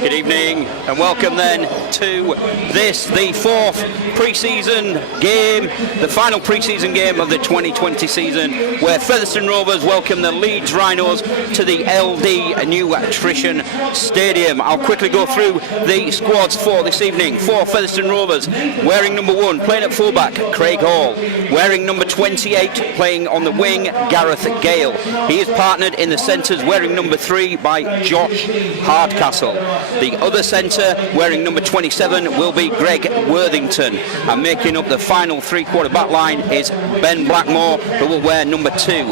Good evening and welcome then to this, the fourth pre-season game, the final pre-season game of the 2020 season, where Featherstone Rovers welcome the Leeds Rhinos to the LD New Attrition Stadium. I'll quickly go through the squads for this evening. For Featherstone Rovers, wearing number 1, playing at fullback, Craig Hall. Wearing number 28, playing on the wing, Gareth Gale. He is partnered in the centres, wearing number 3 by Josh Hardcastle. The other centre, wearing number 27, will be Greg Worthington. And making up the final three-quarter back line is Ben Blackmore, who will wear number 2.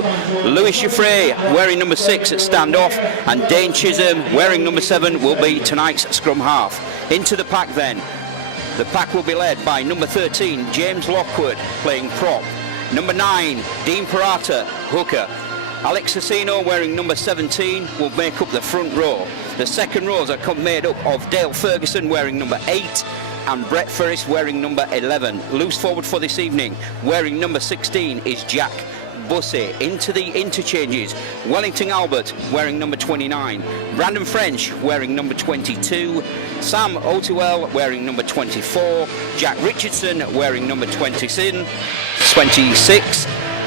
Lewis Giuffre, wearing number 6 at standoff, and Dane Chisholm, wearing number 7, will be tonight's scrum half. Into the pack then. The pack will be led by number 13, James Lockwood, playing prop. Number 9, Dean Parata, hooker. Alex Asino, wearing number 17, will make up the front row. The second rows are made up of Dale Ferguson, wearing number 8, and Brett Ferris, wearing number 11. Loose forward for this evening, wearing number 16, is Jack Bussey. Into the interchanges, Wellington Albert, wearing number 29. Brandon French, wearing number 22. Sam Otwell, wearing number 24. Jack Richardson, wearing number 26.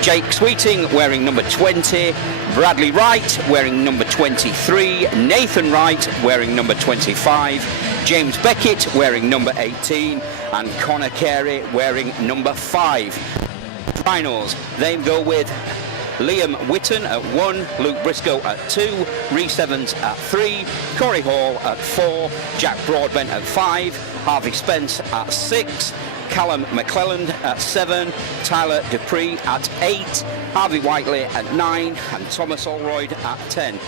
Jake Sweeting, wearing number 20. Bradley Wright, wearing number 23. Nathan Wright, wearing number 25. James Beckett, wearing number 18. And Connor Carey, wearing number 5. Rhinos, they go with Liam Whitton at 1, Luke Briscoe at 2, Rhys Evans at 3, Corey Hall at 4, Jack Broadbent at 5, Harvey Spence at 6, Callum McClelland at 7, Tyler Dupree at 8, Harvey Whiteley at 9, and Thomas Allroyd at 10.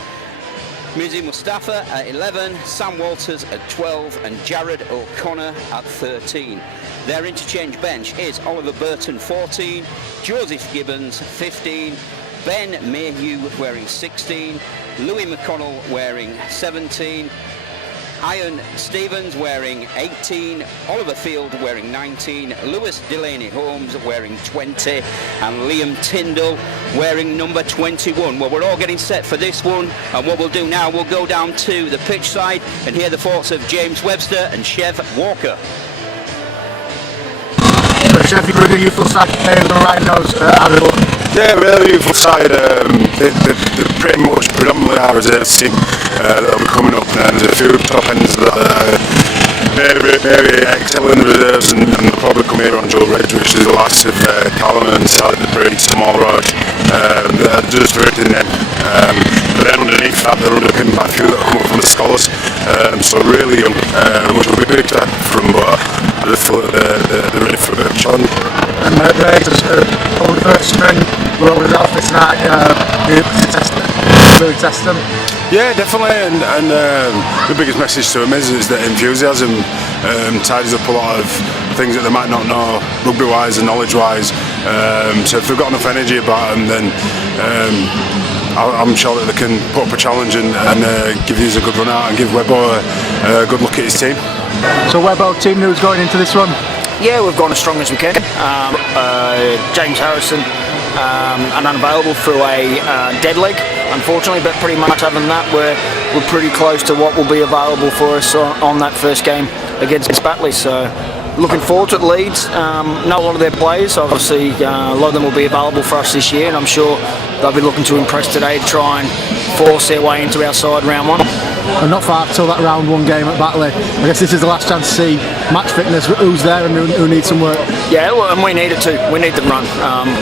Mizzy Mustafa at 11, Sam Walters at 12, and Jared O'Connor at 13. Their interchange bench is Oliver Burton 14, Joseph Gibbons 15, Ben Mayhew wearing 16, Louis McConnell wearing 17, Ian Stevens wearing 18, Oliver Field wearing 19, Lewis Delaney Holmes wearing 20, and Liam Tyndall wearing number 21. Well, we're all getting set for this one, and what we'll do now, we'll go down to the pitch side and hear the thoughts of James Webster and Chev Walker. Chev, you're a youthful side playing the Rhinos. Yeah, really youthful side. They're pretty much predominantly our reserve team that'll be coming up, and there's a few top ends that very excel in the reserves, and they'll probably come here on Joe Ridge, which is the last of Callum and Sally Dupree, Tom Allroyd. They're just written in. But then underneath that, they're underpinned by a few that come up from the scholars. So really young, which will be big to from, but I just feel that they're ready for a bit of challenge. And they're just over the first string, we're over the outfits tonight, really test them. Yeah, definitely, and the biggest message to them is that enthusiasm tidies up a lot of things that they might not know rugby-wise and knowledge-wise. So if they've got enough energy about them, then I'm sure that they can put up a challenge and give these a good run out and give Webbo a good look at his team. So Webbo, team news going into this one? Yeah, we've gone as strong as we can. James Harrison and unavailable through a dead leg, unfortunately, but pretty much other than that, we're pretty close to what will be available for us on that first game against Batley. So looking forward to it. Leeds, know a lot of their players. Obviously, a lot of them will be available for us this year, and I'm sure they'll be looking to impress today to try and force their way into our side round 1. And not far till that round 1 game at Batley. I guess this is the last chance to see match fitness, who's there and who needs some work. Yeah, well, and we need it too. We need the run.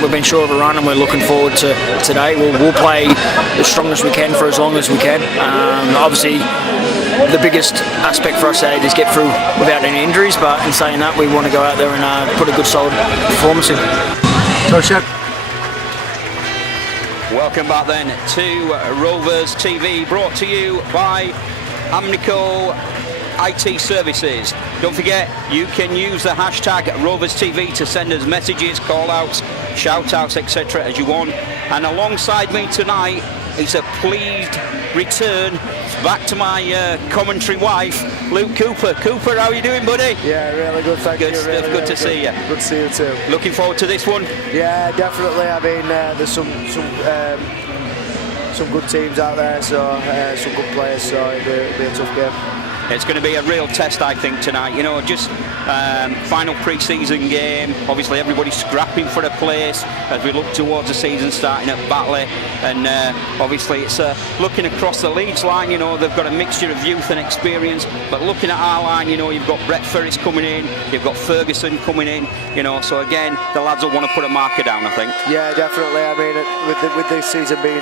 We've been sure of a run, and we're looking forward to today. We'll play as strong as we can for as long as we can. Obviously, the biggest aspect for us today is get through without any injuries, but in saying that, we want to go out there and put a good solid performance in. So, Shep. Welcome back then to Rovers TV, brought to you by Amnico IT Services. Don't forget, you can use the hashtag Rovers TV to send us messages, call outs, shout outs, etc. as you want. And alongside me tonight, it's a pleased return back to my commentary wife, Luke Cooper. Cooper, how are you doing, buddy? Yeah, really good, thank you. Good stuff, really, good to see you. Good to see you too. Looking forward to this one? Yeah, definitely. I mean, there's some good teams out there, so some good players, so it'll be a tough game. It's going to be a real test, I think, tonight. You know, just final pre-season game. Obviously, everybody's scrapping for a place as we look towards the season starting at Batley. And obviously, it's looking across the Leeds line. You know, they've got a mixture of youth and experience. But looking at our line, you know, you've got Brett Ferris coming in, you've got Ferguson coming in. You know, so again, the lads will want to put a marker down, I think. Yeah, definitely. I mean, with this season being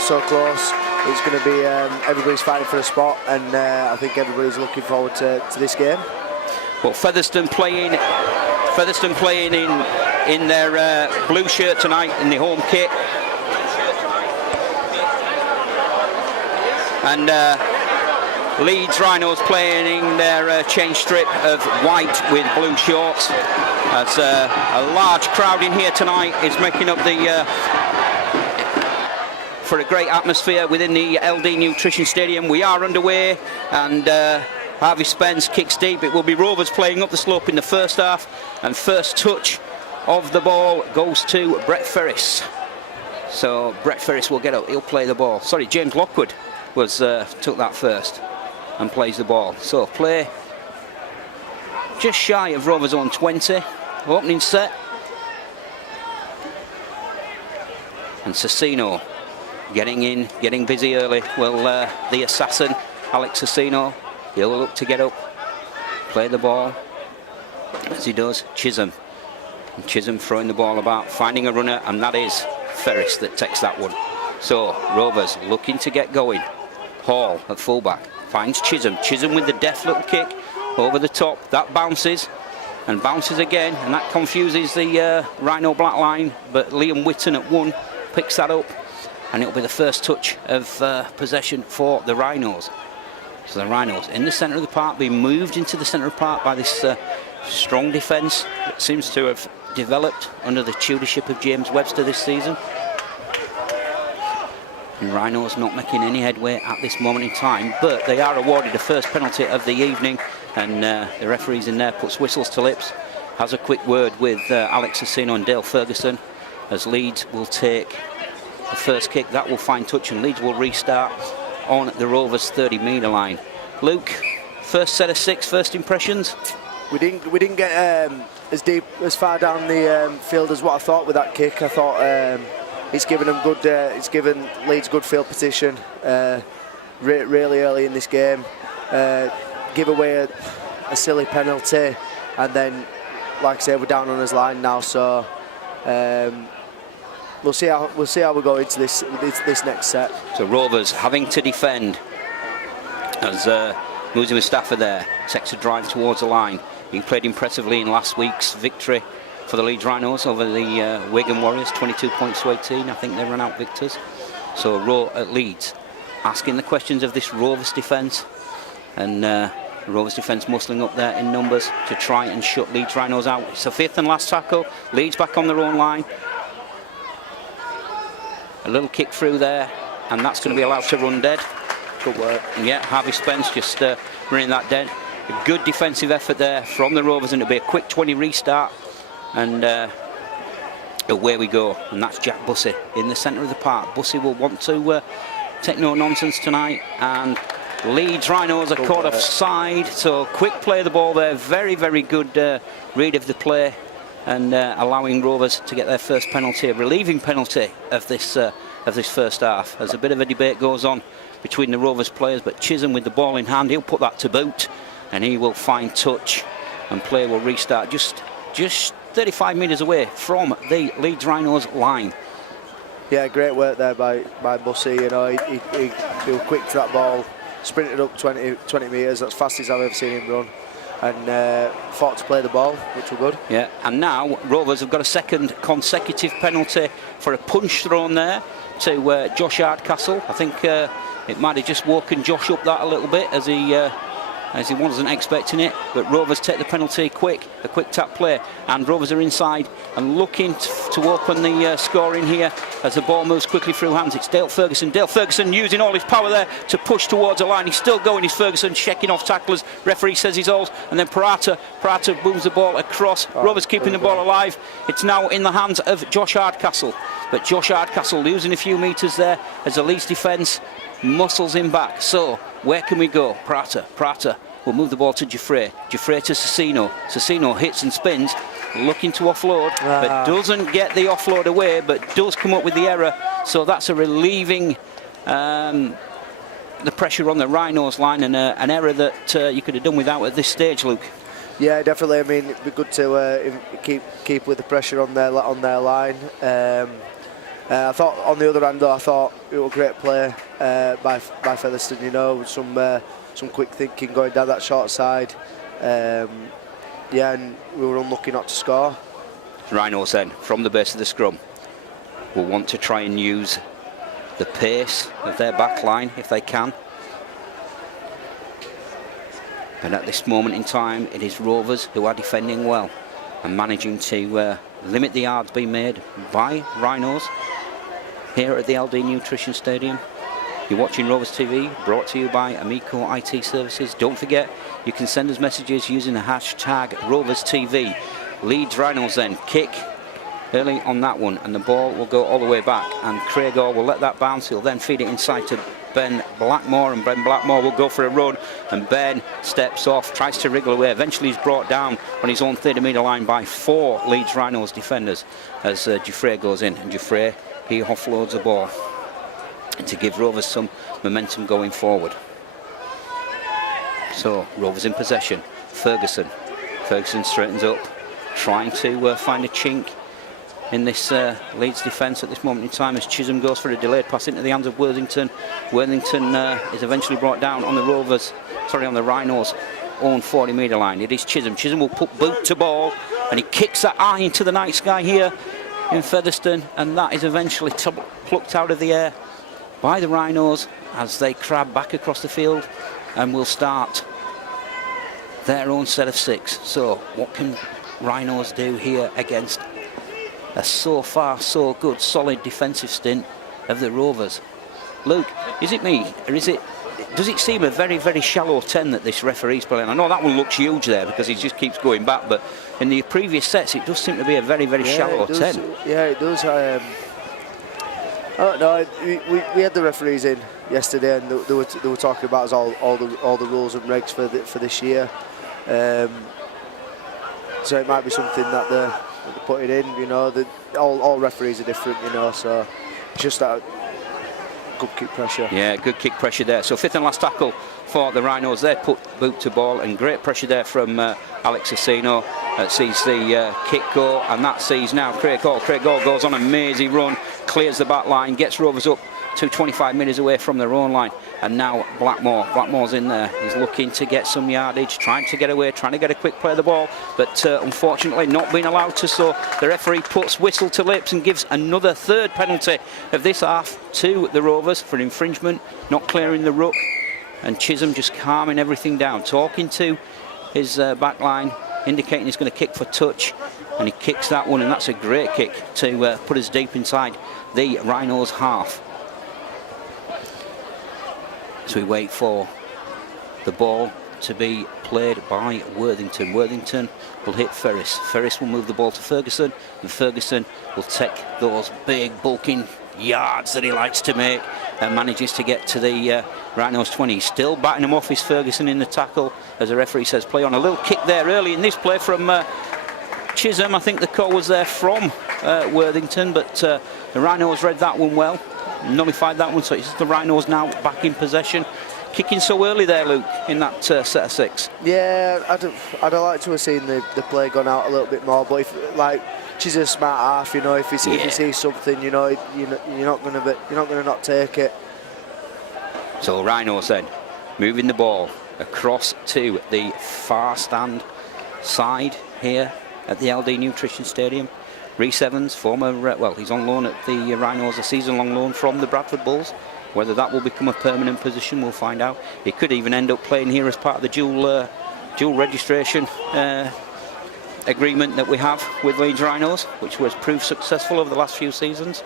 so close, it's going to be everybody's fighting for a spot, and I think everybody's looking forward to this game. Well, Featherstone playing in their blue shirt tonight in the home kit, and Leeds Rhinos playing in their change strip of white with blue shorts. As a large crowd in here tonight is making up the for a great atmosphere within the LD Nutrition Stadium. We are underway, and Harvey Spence kicks deep. It will be Rovers playing up the slope in the first half, and first touch of the ball goes to Brett Ferris. So Brett Ferris will get up, he'll play the ball. Sorry, James Lockwood was took that first and plays the ball. So play just shy of Rovers on 20. Opening set. And Cecino getting in, getting busy early. Well, the assassin, Alex Cecino, he'll look to get up, play the ball, as he does, Chisholm. And Chisholm throwing the ball about, finding a runner, and that is Ferris that takes that one. So, Rovers looking to get going. Hall at fullback, finds Chisholm. Chisholm with the deft little kick over the top, that bounces, and bounces again, and that confuses the Rhino black line, but Liam Whitton at one picks that up, and it'll be the first touch of possession for the Rhinos. So the Rhinos in the centre of the park, being moved into the centre of the park by this strong defence that seems to have developed under the tutorship of James Webster this season. And Rhinos not making any headway at this moment in time, but they are awarded the first penalty of the evening, and the referees in there puts whistles to lips, has a quick word with Alex Cecino and Dale Ferguson, as Leeds will take the first kick. That will find touch, and Leeds will restart on the Rovers 30-metre line. Luke, first set of six, first impressions? We didn't get as far down the field as what I thought with that kick. I thought it's given them good. It's given Leeds good field position really early in this game. Give away a silly penalty, and then, like I say, we're down on his line now. So we'll see how we go into this next set. So Rovers having to defend as Musa Mustafa there takes a drive towards the line. He played impressively in last week's victory for the Leeds Rhinos over the Wigan Warriors, 22 points to 18. I think they ran out victors. So Rowe at Leeds asking the questions of this Rovers defence, and Rovers defence muscling up there in numbers to try and shut Leeds Rhinos out. It's a fifth and last tackle. Leeds back on their own line. A little kick through there, and that's going to be allowed to run dead. Good work. Yeah, Harvey Spence just running that dead. A good defensive effort there from the Rovers, and it'll be a quick 20 restart, and away we go. And that's Jack Bussey in the centre of the park. Bussey will want to take no nonsense tonight, and Leeds Rhinos are caught offside, so quick play of the ball there. Very, very good read of the play, and allowing Rovers to get their first penalty, a relieving penalty of this first half, as a bit of a debate goes on between the Rovers players. But Chisholm with the ball in hand, he'll put that to boot, and he will find touch, and play will restart just 35 metres away from the Leeds Rhinos line. Yeah, great work there by Bussey. You know, he was quick to that ball, sprinted up 20 metres. That's fast as I've ever seen him run. And fought to play the ball, which were good. Yeah, and now Rovers have got a second consecutive penalty for a punch thrown there to Josh Hardcastle. I think it might have just woken Josh up that a little bit as he wasn't expecting it. But Rovers take the penalty quick, a quick tap play, and Rovers are inside and looking to open the scoring here as the ball moves quickly through hands. It's Dale Ferguson. Dale Ferguson using all his power there to push towards the line. He's still going. He's Ferguson checking off tacklers. Referee says he's old, and then Parata booms the ball across. Rovers keeping the ball alive. It's now in the hands of Josh Hardcastle, but Josh Hardcastle losing a few metres there as the Leeds defence muscles him back. So where can we go? Parata will move the ball to Giuffre to Cecino. Cecino hits and spins, looking to offload, but doesn't get the offload away, but does come up with the error. So that's a relieving the pressure on the Rhinos line, and an error that you could have done without at this stage, Luke. Yeah, definitely. I mean, it'd be good to keep with the pressure on their line. I thought on the other hand, though, I thought it was a great play by Featherstone. You know, with some quick thinking going down that short side. Yeah, and we were unlucky not to score. Rhinos then, from the base of the scrum, will want to try and use the pace of their back line if they can. But at this moment in time, it is Rovers who are defending well and managing to limit the yards being made by Rhinos here at the LD Nutrition Stadium. You're watching Rovers TV, brought to you by Amico IT Services. Don't forget, you can send us messages using the hashtag Rovers TV. Leeds Rhinos then kick early on that one, and the ball will go all the way back, and Craig Orr will let that bounce. He'll then feed it inside to Ben Blackmore, and Ben Blackmore will go for a run, and Ben steps off, tries to wriggle away. Eventually he's brought down on his own 30-metre line by 4 Leeds Rhinos defenders as Giuffre goes in, and Giuffre, he offloads the ball to give Rovers some momentum going forward. So Rovers in possession. Ferguson straightens up, trying to find a chink in this Leeds defence at this moment in time as Chisholm goes for a delayed pass into the hands of Worthington. Worthington is eventually brought down on the Rhinos' own 40-metre line. It is Chisholm. Chisholm will put boot to ball, and he kicks that eye into the night sky here in Featherstone, and that is eventually plucked out of the air by the Rhinos as they crab back across the field and will start their own set of 6. So what can Rhinos do here against a so far so good solid defensive stint of the Rovers? Luke, is it me, or does it seem a very, very shallow 10 that this referee's playing? I know that one looks huge there because he just keeps going back, but in the previous sets it does seem to be a very, very shallow 10. Yeah, it does. I don't know. We had the referees in yesterday, and they were talking about us all the rules and regs for this year. So it might be something that they're putting in. You know, all referees are different. You know, so it's just that good kick pressure. Yeah, good kick pressure there. So 5th and last tackle for the Rhinos. They put boot to ball, and great pressure there from Alex Cecino. Sees the kick go, and that sees now Craig Hall. Craig Hall goes on a mazy run, clears the back line, gets Rovers up to 25 metres away from their own line, and now Blackmore's in there. He's looking to get some yardage, trying to get away, trying to get a quick play of the ball, but unfortunately not being allowed to. So the referee puts whistle to lips and gives another 3rd penalty of this half to the Rovers for infringement, not clearing the ruck, and Chisholm just calming everything down, talking to his back line, indicating he's going to kick for touch, and he kicks that one, and that's a great kick to put us deep inside the Rhinos half. So we wait for the ball to be played by Worthington. Worthington will hit Ferris. Ferris will move the ball to Ferguson, and Ferguson will take those big bulking yards that he likes to make and manages to get to the Rhinos 20. Still batting him off is Ferguson in the tackle as the referee says play on. A little kick there early in this play from Chisholm. I think the call was there from Worthington, but the Rhinos read that one well, nullified that one, so it's the Rhinos now back in possession. Kicking so early there, Luke, in that set of 6. Yeah, I'd like to have seen the play gone out a little bit more, but if like she's a smart half, you know, if you see something, you know, you're not going to not take it. So Rhinos then moving the ball across to the far stand side here at the LD Nutrition Stadium. Rhys Evans, former, well, he's on loan at the Rhinos, a season-long loan from the Bradford Bulls. Whether that will become a permanent position, we'll find out. He could even end up playing here as part of the dual registration agreement that we have with Leeds Rhinos, which was proved successful over the last few seasons.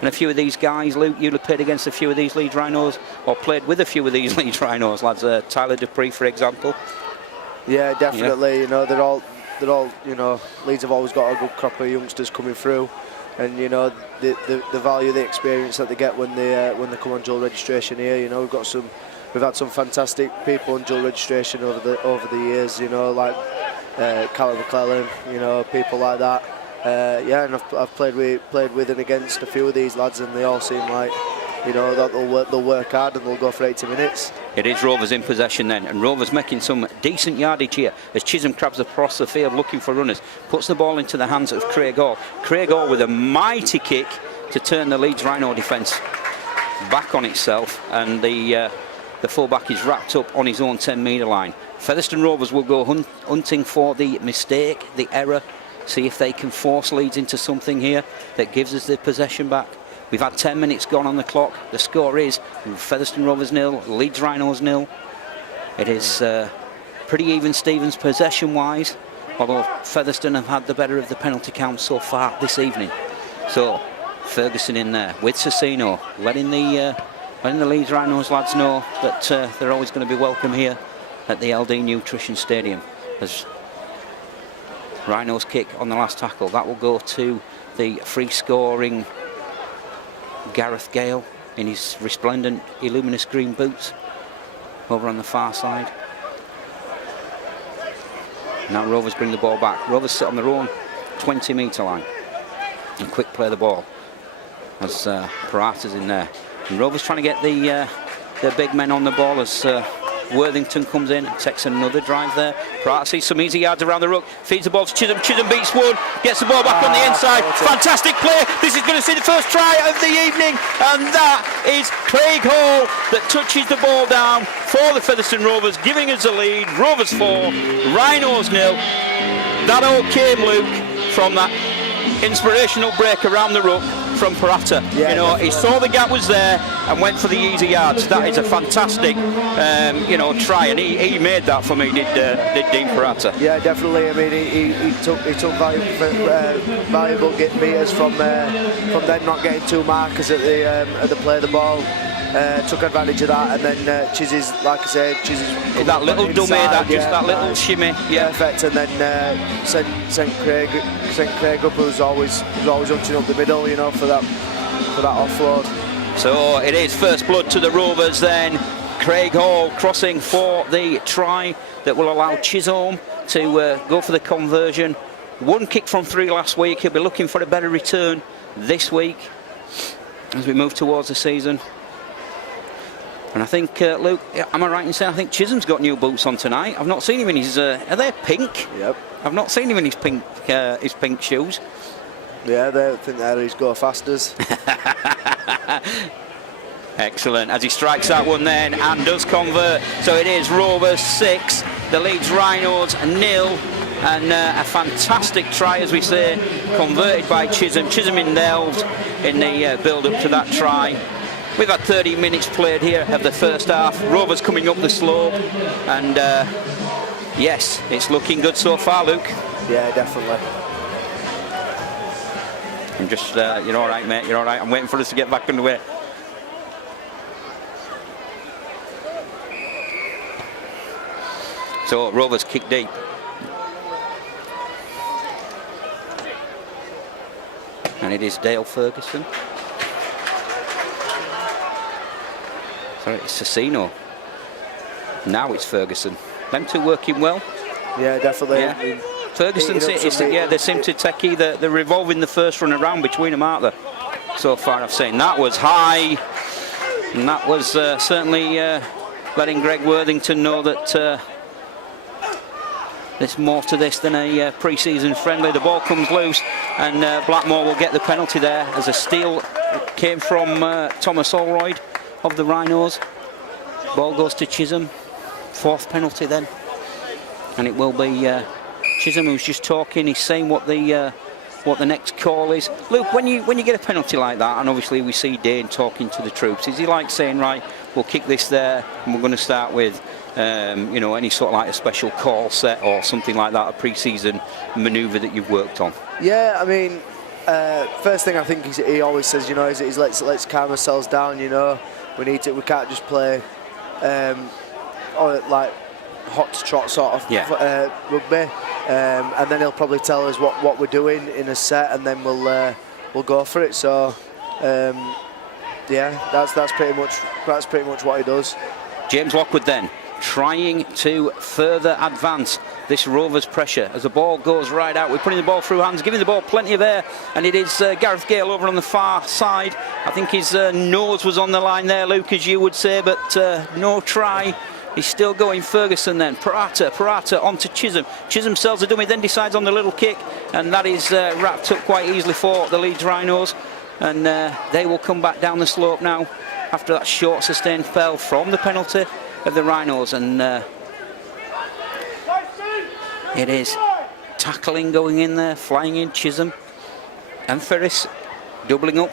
And a few of these guys, Luke, you'd have played against a few of these Leeds Rhinos, or played with a few of these Leeds Rhinos, lads. Tyler Dupree, for example. Yeah, definitely. Yeah. You know, they're all. You know, Leeds have always got a good crop of youngsters coming through, and you know the value, the experience that they get when they come on dual registration here. You know, we've had some fantastic people on dual registration over the years. You know, like Callum McClellan. You know, people like that. Yeah, and I've played with and against a few of these lads, and they all seem like, you know, that they'll work hard and they'll go for 80 minutes. It is Rovers in possession then, and Rovers making some decent yardage here as Chisholm crabs across the field looking for runners. Puts the ball into the hands of Craig Hall. Craig Hall with a mighty kick to turn the Leeds Rhino defence back on itself, and the fullback is wrapped up on his own 10-metre line. Featherstone Rovers will go hunting for the mistake, the error, see if they can force Leeds into something here that gives us the possession back. We've had 10 minutes gone on the clock. The score is Featherstone Rovers 0, Leeds Rhinos 0. It is pretty even Stevens possession-wise, although Featherstone have had the better of the penalty count so far this evening. So Ferguson in there with Cecino, letting the Leeds Rhinos lads know that they're always going to be welcome here at the LD Nutrition Stadium. As Rhinos kick on the last tackle, that will go to the free-scoring Gareth Gale in his resplendent luminous green boots over on the far side. Now Rovers bring the ball back. Rovers sit on their own 20-metre line and quick play the ball as Parata's in there. And Rovers trying to get the big men on the ball as Worthington comes in and takes another drive there. Parata sees some easy yards around the ruck, feeds the ball to Chisholm. Chisholm beats one, gets the ball back on the inside. Fantastic play. This is going to see the first try of the evening, and that is Craig Hall that touches the ball down for the Featherstone Rovers, giving us the lead. Rovers 4, Rhinos 0. That all came, Luke, from that inspirational break around the ruck from Parata. Yeah, you know, definitely. He saw the gap was there and went for the easy yards. That is a fantastic, you know, try, and he made that for me. Did Dean Parata? Yeah, definitely. I mean, he took valuable meters from them not getting two markers at the play of the ball. Took advantage of that, and then Chizzy's, like I said, that little dummy, that little shimmy, perfect, and then sent Craig up, who's always hunting up the middle, you know, for that offload. So it is first blood to the Rovers then. Craig Hall crossing for the try that will allow Chisholm to go for the conversion. One kick from 3 last week. He'll be looking for a better return this week as we move towards the season. And I think, Luke, am I right in saying I think Chisholm's got new boots on tonight? I've not seen him in his, are they pink? Yep. I've not seen him in his pink shoes. Yeah, I think they're his go fasters. Excellent, as he strikes that one then and does convert. So it is Rovers 6, the Leeds Rhinos 0. And a fantastic try, as we say, converted by Chisholm. Chisholm indulged in the build-up to that try. We've had 30 minutes played here of the first half. Rovers coming up the slope, and yes, it's looking good so far, Luke. Yeah, definitely. I'm just, you're all right, mate, you're all right. I'm waiting for us to get back underway. So Rovers kick deep. And it is Dale Ferguson. Sorry, it's Cecino. Now it's Ferguson. Them two working well. Yeah, definitely. Yeah. Ferguson, they seem to take either, they're revolving the first run around between them, aren't they? So far I've seen. That was high. And that was certainly letting Greg Worthington know that there's more to this than a pre-season friendly. The ball comes loose, and Blackmore will get the penalty there as a steal came from Thomas Allroyd of the Rhinos. Ball goes to Chisholm. 4th penalty then. And it will be Chisholm who's just talking. He's saying what the next call is. Luke, when you get a penalty like that, and obviously we see Dane talking to the troops, is he like saying, right, we'll kick this there and we're going to start with you know, any sort of like a special call set or something like that, a pre-season manoeuvre that you've worked on? Yeah, I mean, first thing I think he always says, you know, is let's calm ourselves down. You know, we can't just play or like hot to trot sort of rugby, and then he'll probably tell us what we're doing in a set, and then we'll go for it. So yeah, that's pretty much what he does. James Lockwood then trying to further advance this Rovers pressure as the ball goes right out. We're putting the ball through hands, giving the ball plenty of air, and it is Gareth Gale over on the far side. I think his nose was on the line there, Luke, as you would say, but no try. He's still going. Ferguson then, Parata onto Chisholm. Chisholm sells a dummy, then decides on the little kick, and that is wrapped up quite easily for the Leeds Rhinos, and they will come back down the slope now after that short sustained spell from the penalty of the Rhinos, and it is tackling going in there, flying in Chisholm and Ferris doubling up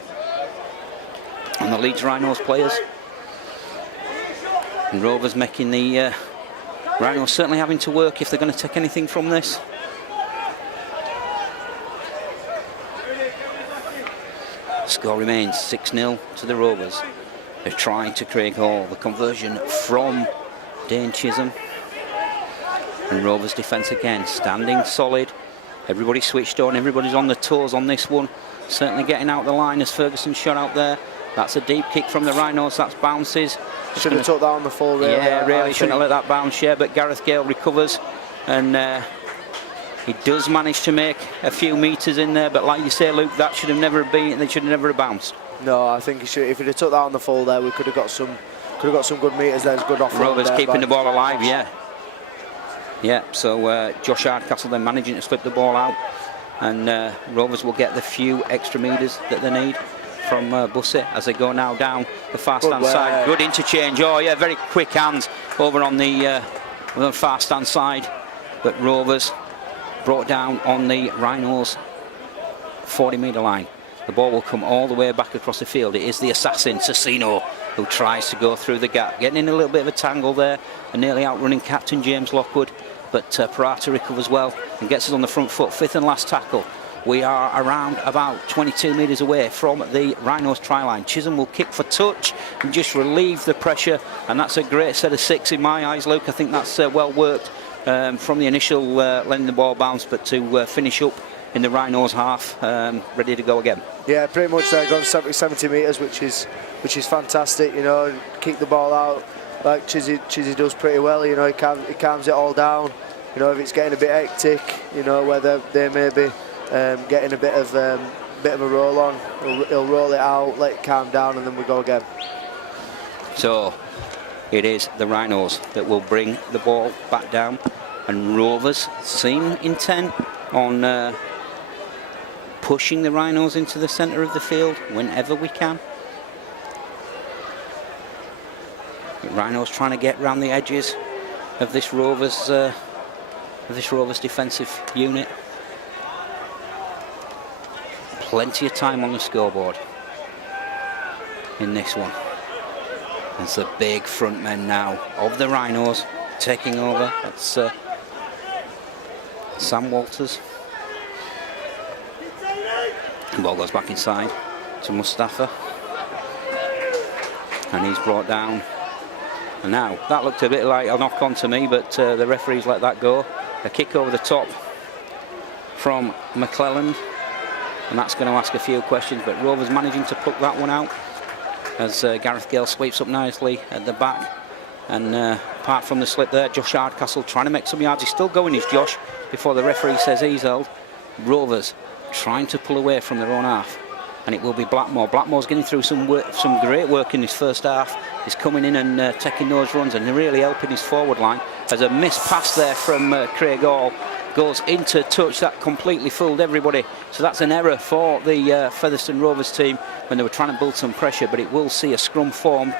on the Leeds Rhinos players. And Rovers making the Rhinos certainly having to work if they're going to take anything from this. Score remains 6-0 to the Rovers. They're trying to Craig Hall, the conversion from Dane Chisholm. And Rovers defence again, standing solid. Everybody switched on, everybody's on the toes on this one. Certainly getting out the line as Ferguson shot out there. That's a deep kick from the Rhinos, that's bounces. Should have took that on the full, really. Yeah, really shouldn't have let that bounce, yeah, but Gareth Gale recovers, and he does manage to make a few metres in there, but like you say, Luke, that should have never been, they should have never have bounced. No, I think he should, if he'd have took that on the full there, we could have got some good metres there. It's good off. Rovers keeping the ball alive, yeah. Yeah, so Josh Hardcastle then managing to slip the ball out, and Rovers will get the few extra metres that they need from Bussey as they go now down the far stand side. Good interchange. Oh yeah, very quick hands over on the far stand side, but Rovers brought down on the Rhinos 40-metre line. The ball will come all the way back across the field. It is the assassin Cecino who tries to go through the gap, getting in a little bit of a tangle there and nearly outrunning captain James Lockwood, but Parata recovers well and gets us on the front foot. 5th and last tackle. We are around about 22 metres away from the Rhinos try line. Chisholm will kick for touch and just relieve the pressure, and that's a great set of 6 in my eyes, Luke. I think that's well worked from the initial letting the ball bounce, but to finish up in the Rhinos half, ready to go again. Yeah, pretty much there, gone 70 metres, which is fantastic. You know, keep the ball out like Chizzy does pretty well. You know, he calms it all down. You know, if it's getting a bit hectic, you know, whether they may be getting a bit of a roll on, he'll roll it out, let it calm down, and then we go again. So it is the Rhinos that will bring the ball back down, and Rovers seem intent on pushing the Rhinos into the centre of the field whenever we can. The Rhinos trying to get round the edges of this Rovers defensive unit. Plenty of time on the scoreboard in this one. It's the big front men now of the Rhinos taking over. That's Sam Walters. The ball goes back inside to Mustafa, and he's brought down. And now that looked a bit like a knock on to me, but the referees let that go. A kick over the top from McClelland, and that's going to ask a few questions, but Rovers managing to pluck that one out as Gareth Gale sweeps up nicely at the back. And apart from the slip there, Josh Hardcastle trying to make some yards. He's still going, is Josh, before the referee says he's held. Rovers trying to pull away from their own half, and it will be Blackmore. Blackmore's getting through some great work in his first half. He's coming in and taking those runs and really helping his forward line. As a missed pass there from Craig Hall goes into touch, that completely fooled everybody. So that's an error for the Featherstone Rovers team when they were trying to build some pressure, but it will see a scrum formed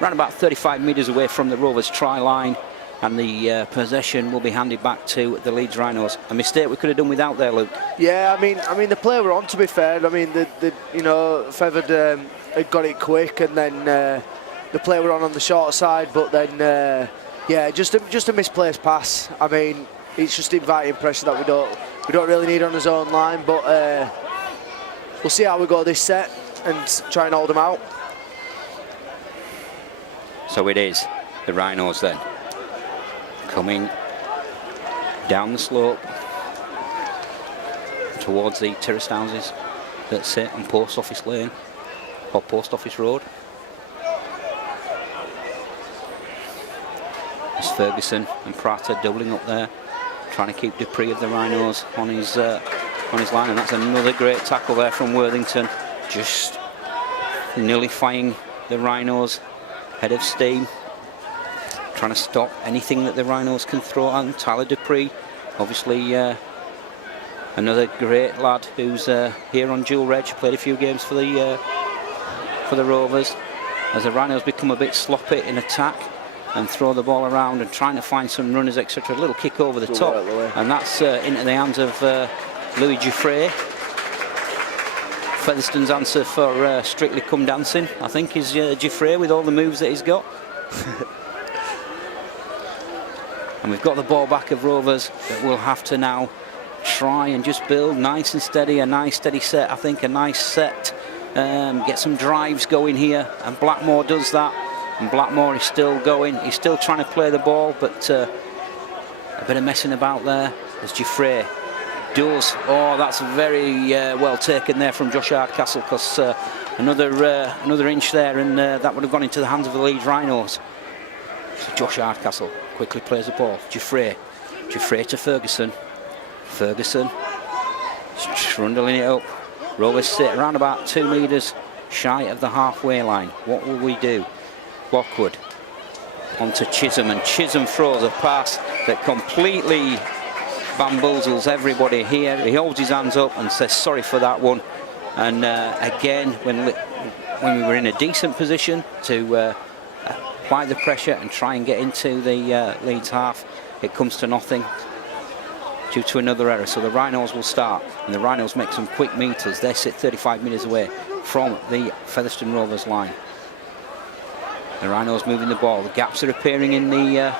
around about 35 metres away from the Rovers try line, and the possession will be handed back to the Leeds Rhinos. A mistake we could have done without there, Luke. Yeah, I mean the play we're on, to be fair. I mean, Feathered had got it quick, and then the play we're on the short side, but then yeah, just a misplaced pass. I mean, it's just inviting pressure that we don't really need on his own line, but we'll see how we go this set and try and hold them out. So it is the Rhinos then, coming down the slope towards the terraced houses that sit on Post Office Lane, or Post Office Road. It's Ferguson and Prater doubling up there, trying to keep Dupree of the Rhinos on his line, and that's another great tackle there from Worthington, just nullifying the Rhinos' head of steam, trying to stop anything that the Rhinos can throw on. Tyler Dupree, obviously another great lad who's here on dual reg, played a few games for the Rovers. As the Rhinos become a bit sloppy in attack and throw the ball around and trying to find some runners, etc. A little kick over the top, and that's into the hands of Louis Giuffre. Featherstone's answer for Strictly Come Dancing, I think, is Giuffre, with all the moves that he's got. And we've got the ball back of Rovers, that we'll have to now try and just build nice and steady, a nice steady set. I think a nice set, get some drives going here, and Blackmore does that. And Blackmore is still going, he's still trying to play the ball, but a bit of messing about there as Giuffre does. Oh, that's very well taken there from Josh Hardcastle, because another inch there, and that would have gone into the hands of the Leeds Rhinos. So Josh Hardcastle quickly plays the ball. Giuffre to Ferguson. Ferguson trundling it up. Rovers sit around about 2 metres shy of the halfway line. What will we do? Lockwood onto Chisholm, and Chisholm throws a pass that completely bamboozles everybody here. He holds his hands up and says sorry for that one. And again, when we were in a decent position to apply the pressure and try and get into the Leeds half, it comes to nothing due to another error. So the Rhinos will start, and the Rhinos make some quick meters. They sit 35 metres away from the Featherstone Rovers line. The Rhinos moving the ball. The gaps are appearing in the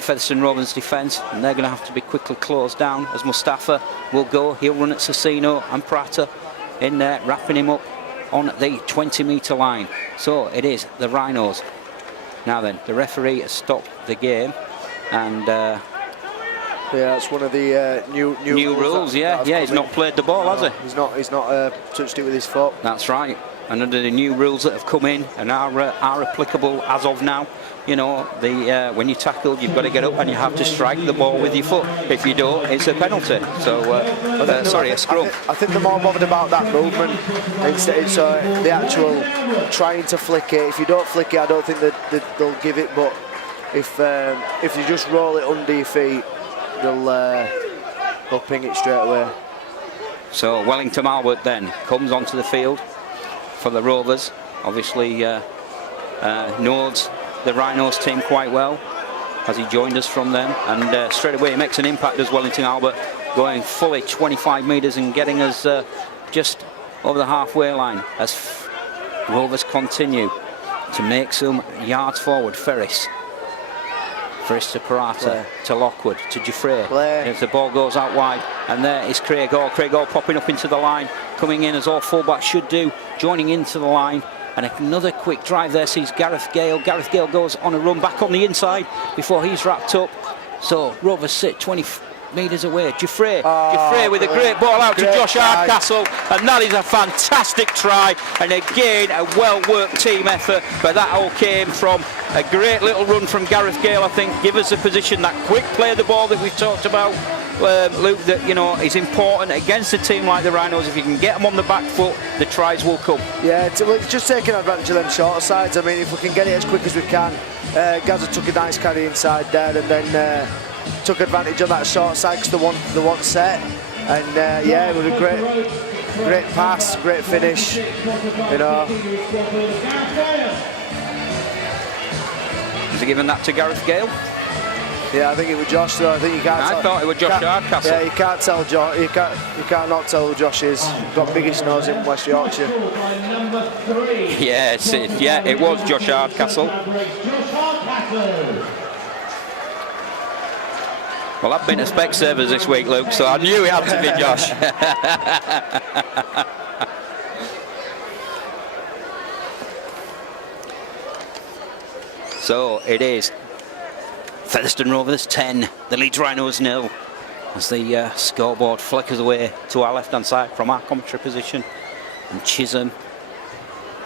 Featherstone Rovers defence, and they're going to have to be quickly closed down as Mustafa will go. He'll run at Cecino and Prater in there, wrapping him up on the 20-metre line. So it is the Rhinos. Now then, the referee has stopped the game, and yeah, that's one of the new rules. He's not played the ball, has he? He's not touched it with his foot. That's right. And under the new rules that have come in and are applicable as of now, you know, when you tackle, you've got to get up and you have to strike the ball with your foot. If you don't, it's a penalty. So, a scrum. I think they're more bothered about that movement instead. The actual trying to flick it. If you don't flick it, I don't think that they'll give it. But if you just roll it under your feet, they'll ping it straight away. So Wellington Albert then comes onto the field for the Rovers. Obviously knows the Rhinos team quite well, as he joined us from them, and straight away he makes an impact as Wellington Albert, going fully 25 metres and getting us just over the halfway line as Rovers continue to make some yards forward. Ferris to Parata, to Lockwood, to Giuffre, as the ball goes out wide, and there is Craig Hall popping up into the line, coming in as all fullbacks should do, joining into the line, and another quick drive there sees Gareth Gale. Gareth Gale goes on a run back on the inside before he's wrapped up. So Rovers sit 20 metres away. Giuffre with a great ball out to Josh Hardcastle, and that is a fantastic try, and again a well worked team effort, but that all came from a great little run from Gareth Gale. I think give us a position, that quick play of the ball that we've talked about, Luke, that is important against a team like the Rhinos. If you can get them on the back foot, the tries will come. Yeah, it's just taking advantage of them shorter sides. I mean, if we can get it as quick as we can. Gaza took a nice carry inside there, and then took advantage of that short side because the one set, and yeah, it was a great pass, great finish, Has he given that to Gareth Gale? Yeah, I think it was Josh though. I think you can't. I thought it was Josh Hardcastle. Yeah, you can't tell Josh. You can't not tell who Josh is. He's got biggest nose in West Yorkshire. Yes, it was Josh Hardcastle. Well, I've been to Specsavers this week, Luke, so I knew it had to be Josh. So it is Featherstone Rovers 10, the Leeds Rhinos 0, as the scoreboard flickers away to our left-hand side from our commentary position. And Chisholm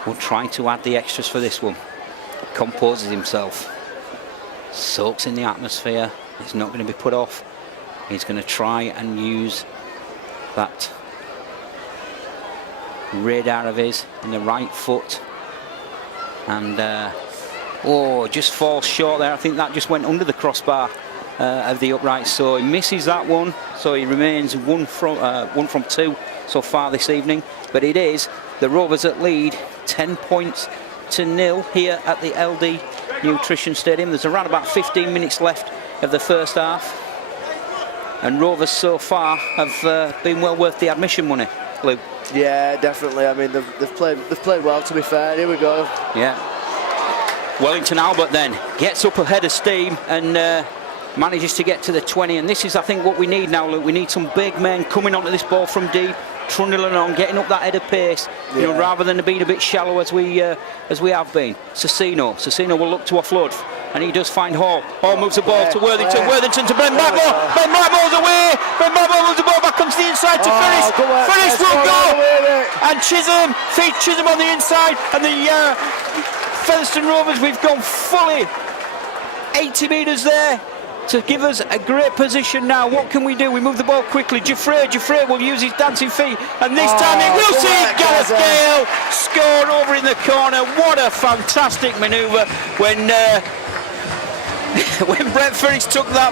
will try to add the extras for this one. Composes himself, soaks in the atmosphere. It's not going to be put off. He's going to try and use that radar of his in the right foot. And just falls short there. I think that just went under the crossbar of the upright, so he misses that one. So he remains one from two so far this evening. But it is the Rovers that lead 10 points to 0 here at the LD Nutrition Stadium. There's around about 15 minutes left of the first half, and Rovers so far have been well worth the admission money, Luke. Yeah, definitely. I mean, they've played well, to be fair. Here we go. Yeah. Wellington Albert then gets up ahead of steam and manages to get to the 20, and this is, I think, what we need now, Luke. We need some big men coming onto this ball from deep, trundling on, getting up that head of pace, you know, rather than being a bit shallow as we have been. Cecino will look to offload, and he does find Hall. Hall moves the ball to Worthington. Worthington to Ben Blackmore. Ben Blackmore's away. Ben Blackmore moves the ball back onto the inside to Ferris. Ferris will go. And Chisholm feeds Chisholm on the inside, and the Featherstone Rovers, we've gone fully 80 metres there to give us a great position now. What can we do? We move the ball quickly. Giuffre will use his dancing feet, and this time it will see Gareth Gale score over in the corner. What a fantastic manoeuvre when Brett Ferris took that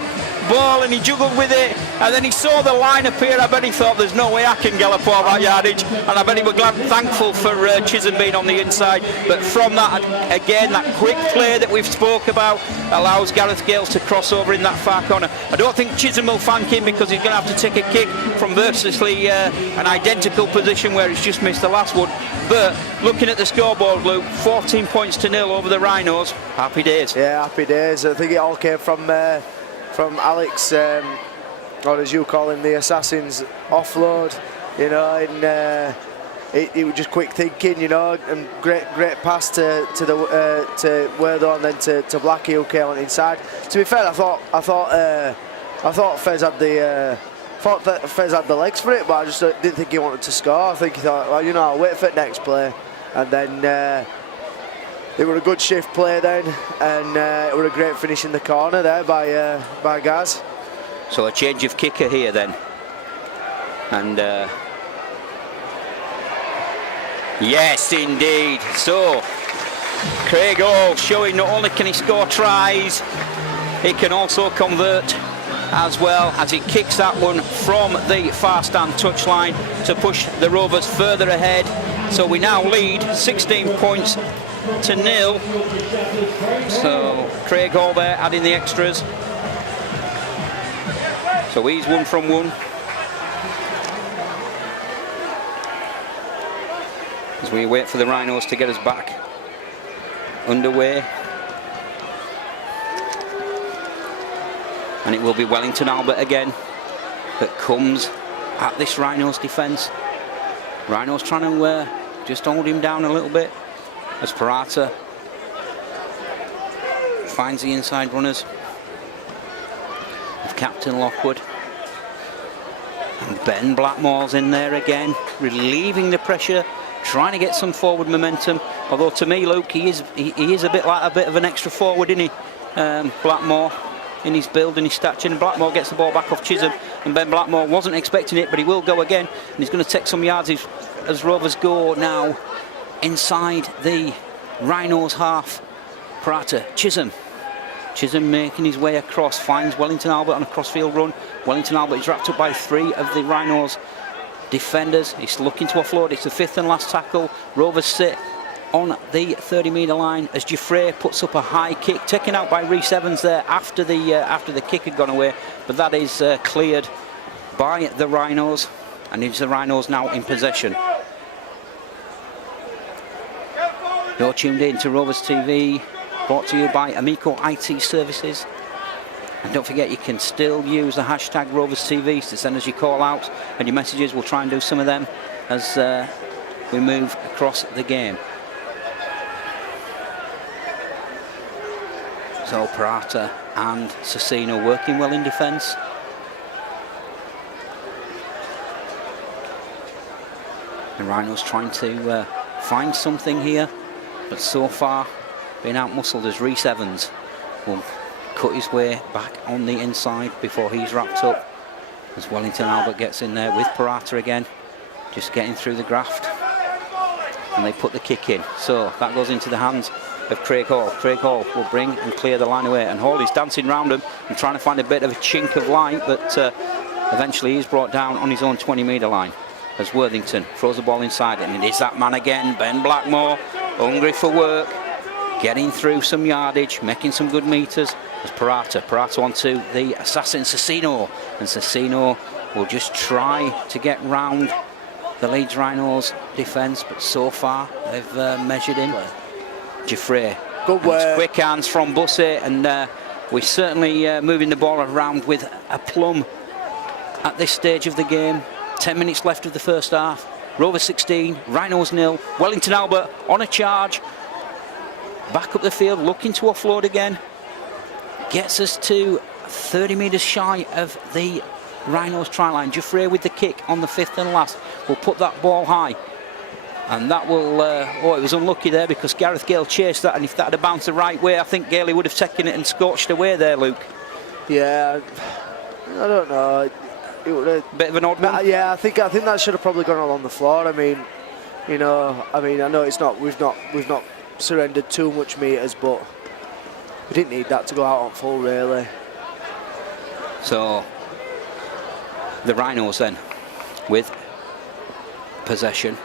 ball and he juggled with it, and then he saw the line appear. I bet he thought, there's no way I can gallop all that yardage, and I bet he was thankful for Chisholm being on the inside. But from that, again, that quick play that we've spoke about allows Gareth Gale to cross over in that far corner. I don't think Chisholm will thank him, because he's going to have to take a kick from virtually an identical position where he's just missed the last one. But looking at the scoreboard, Luke, 14 points to 0 over the Rhinos. Happy days. Yeah, happy days. I think it all came from Alex, or as you call him, the Assassin's offload, you know, and it was just quick thinking, you know, and great pass to Wortho, and then to Blackie, who came on inside. To be fair, I thought Fez had the legs for it, but I just didn't think he wanted to score. I think he thought, well, you know, I'll wait for the next play, and then it was a good shift play then, and it was a great finish in the corner there by Gaz. So a change of kicker here then, and yes, indeed. So Craig Hall showing not only can he score tries, he can also convert as well, as he kicks that one from the far stand touchline to push the Rovers further ahead. So we now lead 16 points to 0. So Craig Hall there adding the extras. So he's 1 from 1. As we wait for the Rhinos to get us back underway. And it will be Wellington Albert again that comes at this Rhinos defence. Rhinos trying to just hold him down a little bit, as Parata finds the inside runners of Captain Lockwood. And Ben Blackmore's in there again, relieving the pressure, trying to get some forward momentum. Although to me, Luke, he is a bit of an extra forward, isn't he? Blackmore, in his build and his stature. And Blackmore gets the ball back off Chisholm, and Ben Blackmore wasn't expecting it, but he will go again, and he's going to take some yards as Rovers go now inside the Rhinos half. Prata, Chisholm making his way across, finds Wellington Albert on a crossfield run. Wellington Albert is wrapped up by 3 of the Rhinos defenders. He's looking to offload. It's the 5th and last tackle. Rovers sit on the 30-metre line as Giuffre puts up a high kick, taken out by Rhys Evans there after the kick had gone away, but that is cleared by the Rhinos, and it's the Rhinos now in possession. You're tuned in to Rovers TV, brought to you by Amico IT Services. And don't forget, you can still use the hashtag Rovers TV to send us your call outs and your messages. We'll try and do some of them as we move across the game. So Parata and Cecino working well in defence. The Rhinos trying to find something here, but so far being out-muscled as Rhys Evans will cut his way back on the inside before he's wrapped up, as Wellington Albert gets in there with Parata again, just getting through the graft, and they put the kick in. So that goes into the hands of Craig Hall. Craig Hall will bring and clear the line away, and Hall is dancing round him and trying to find a bit of a chink of light, but eventually he's brought down on his own 20-metre line as Worthington throws the ball inside, and it is that man again, Ben Blackmore, hungry for work, getting through some yardage, making some good metres as Parata onto the assassin Cecino, and Cecino will just try to get round the Leeds Rhinos defence, but so far they've measured him. Giuffre, good work. Quick hands from Bussey, and we're certainly moving the ball around with a plum at this stage of the game. 10 minutes left of the first half. Rovers 16, Rhinos 0. Wellington Albert on a charge, back up the field, looking to offload again. Gets us to 30 metres shy of the Rhinos try line. Giuffre with the kick on the 5th and last will put that ball high, and that will oh, it was unlucky there because Gareth Gale chased that, and if that had bounced the right way, I think Gailey would have taken it and scorched away there, Luke. Yeah, I don't know. It would have, bit of an odd one. Yeah, I think that should have probably gone along the floor. I mean, you know, I know it's not, we've not surrendered too much meters, but we didn't need that to go out on full, really. So the Rhinos then with possession.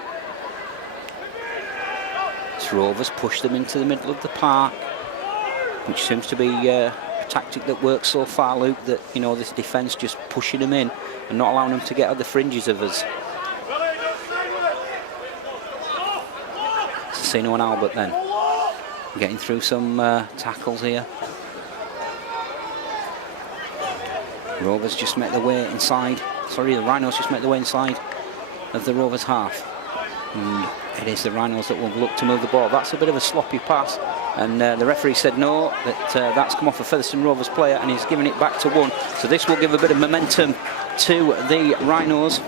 Rovers push them into the middle of the park, which seems to be a tactic that works so far, Luke, that, you know, this defence just pushing them in and not allowing them to get at the fringes of us. Cecino and Albert then getting through some tackles here. Rovers just make their way inside. Sorry, the Rhinos just make their way inside of the Rovers half. And it is the Rhinos that will look to move the ball. That's a bit of a sloppy pass, and the referee said no, that that's come off a Featherstone Rovers player, and he's giving it back to one. So this will give a bit of momentum to the Rhinos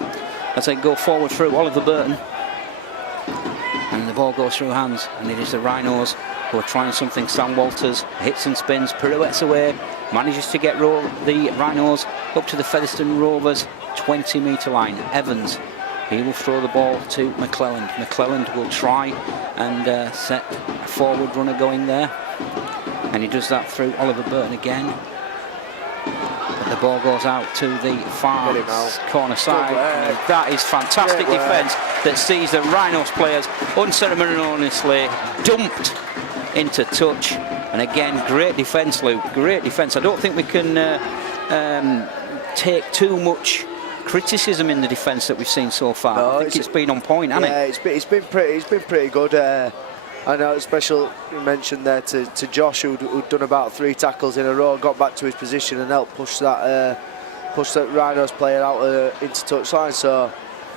as they go forward through Oliver Burton. And the ball goes through hands, and it is the Rhinos who are trying something. Sam Walters hits and spins, pirouettes away, manages to get the Rhinos up to the Featherstone Rovers 20-metre line. Evans, he will throw the ball to McClelland. McClelland will try and set a forward runner going there, and he does that through Oliver Burton again. But the ball goes out to the far corner side, and that is fantastic defence that sees the Rhinos players unceremoniously dumped into touch. And again, great defence, Luke, great defence. I don't think we can take too much criticism in the defence that we've seen so far. No, I think it's been on point, hasn't it? Yeah, it's been pretty good. I know, special mention there to Josh, who'd done about 3 tackles in a row, got back to his position and helped push that Rhinos player out into touchline. So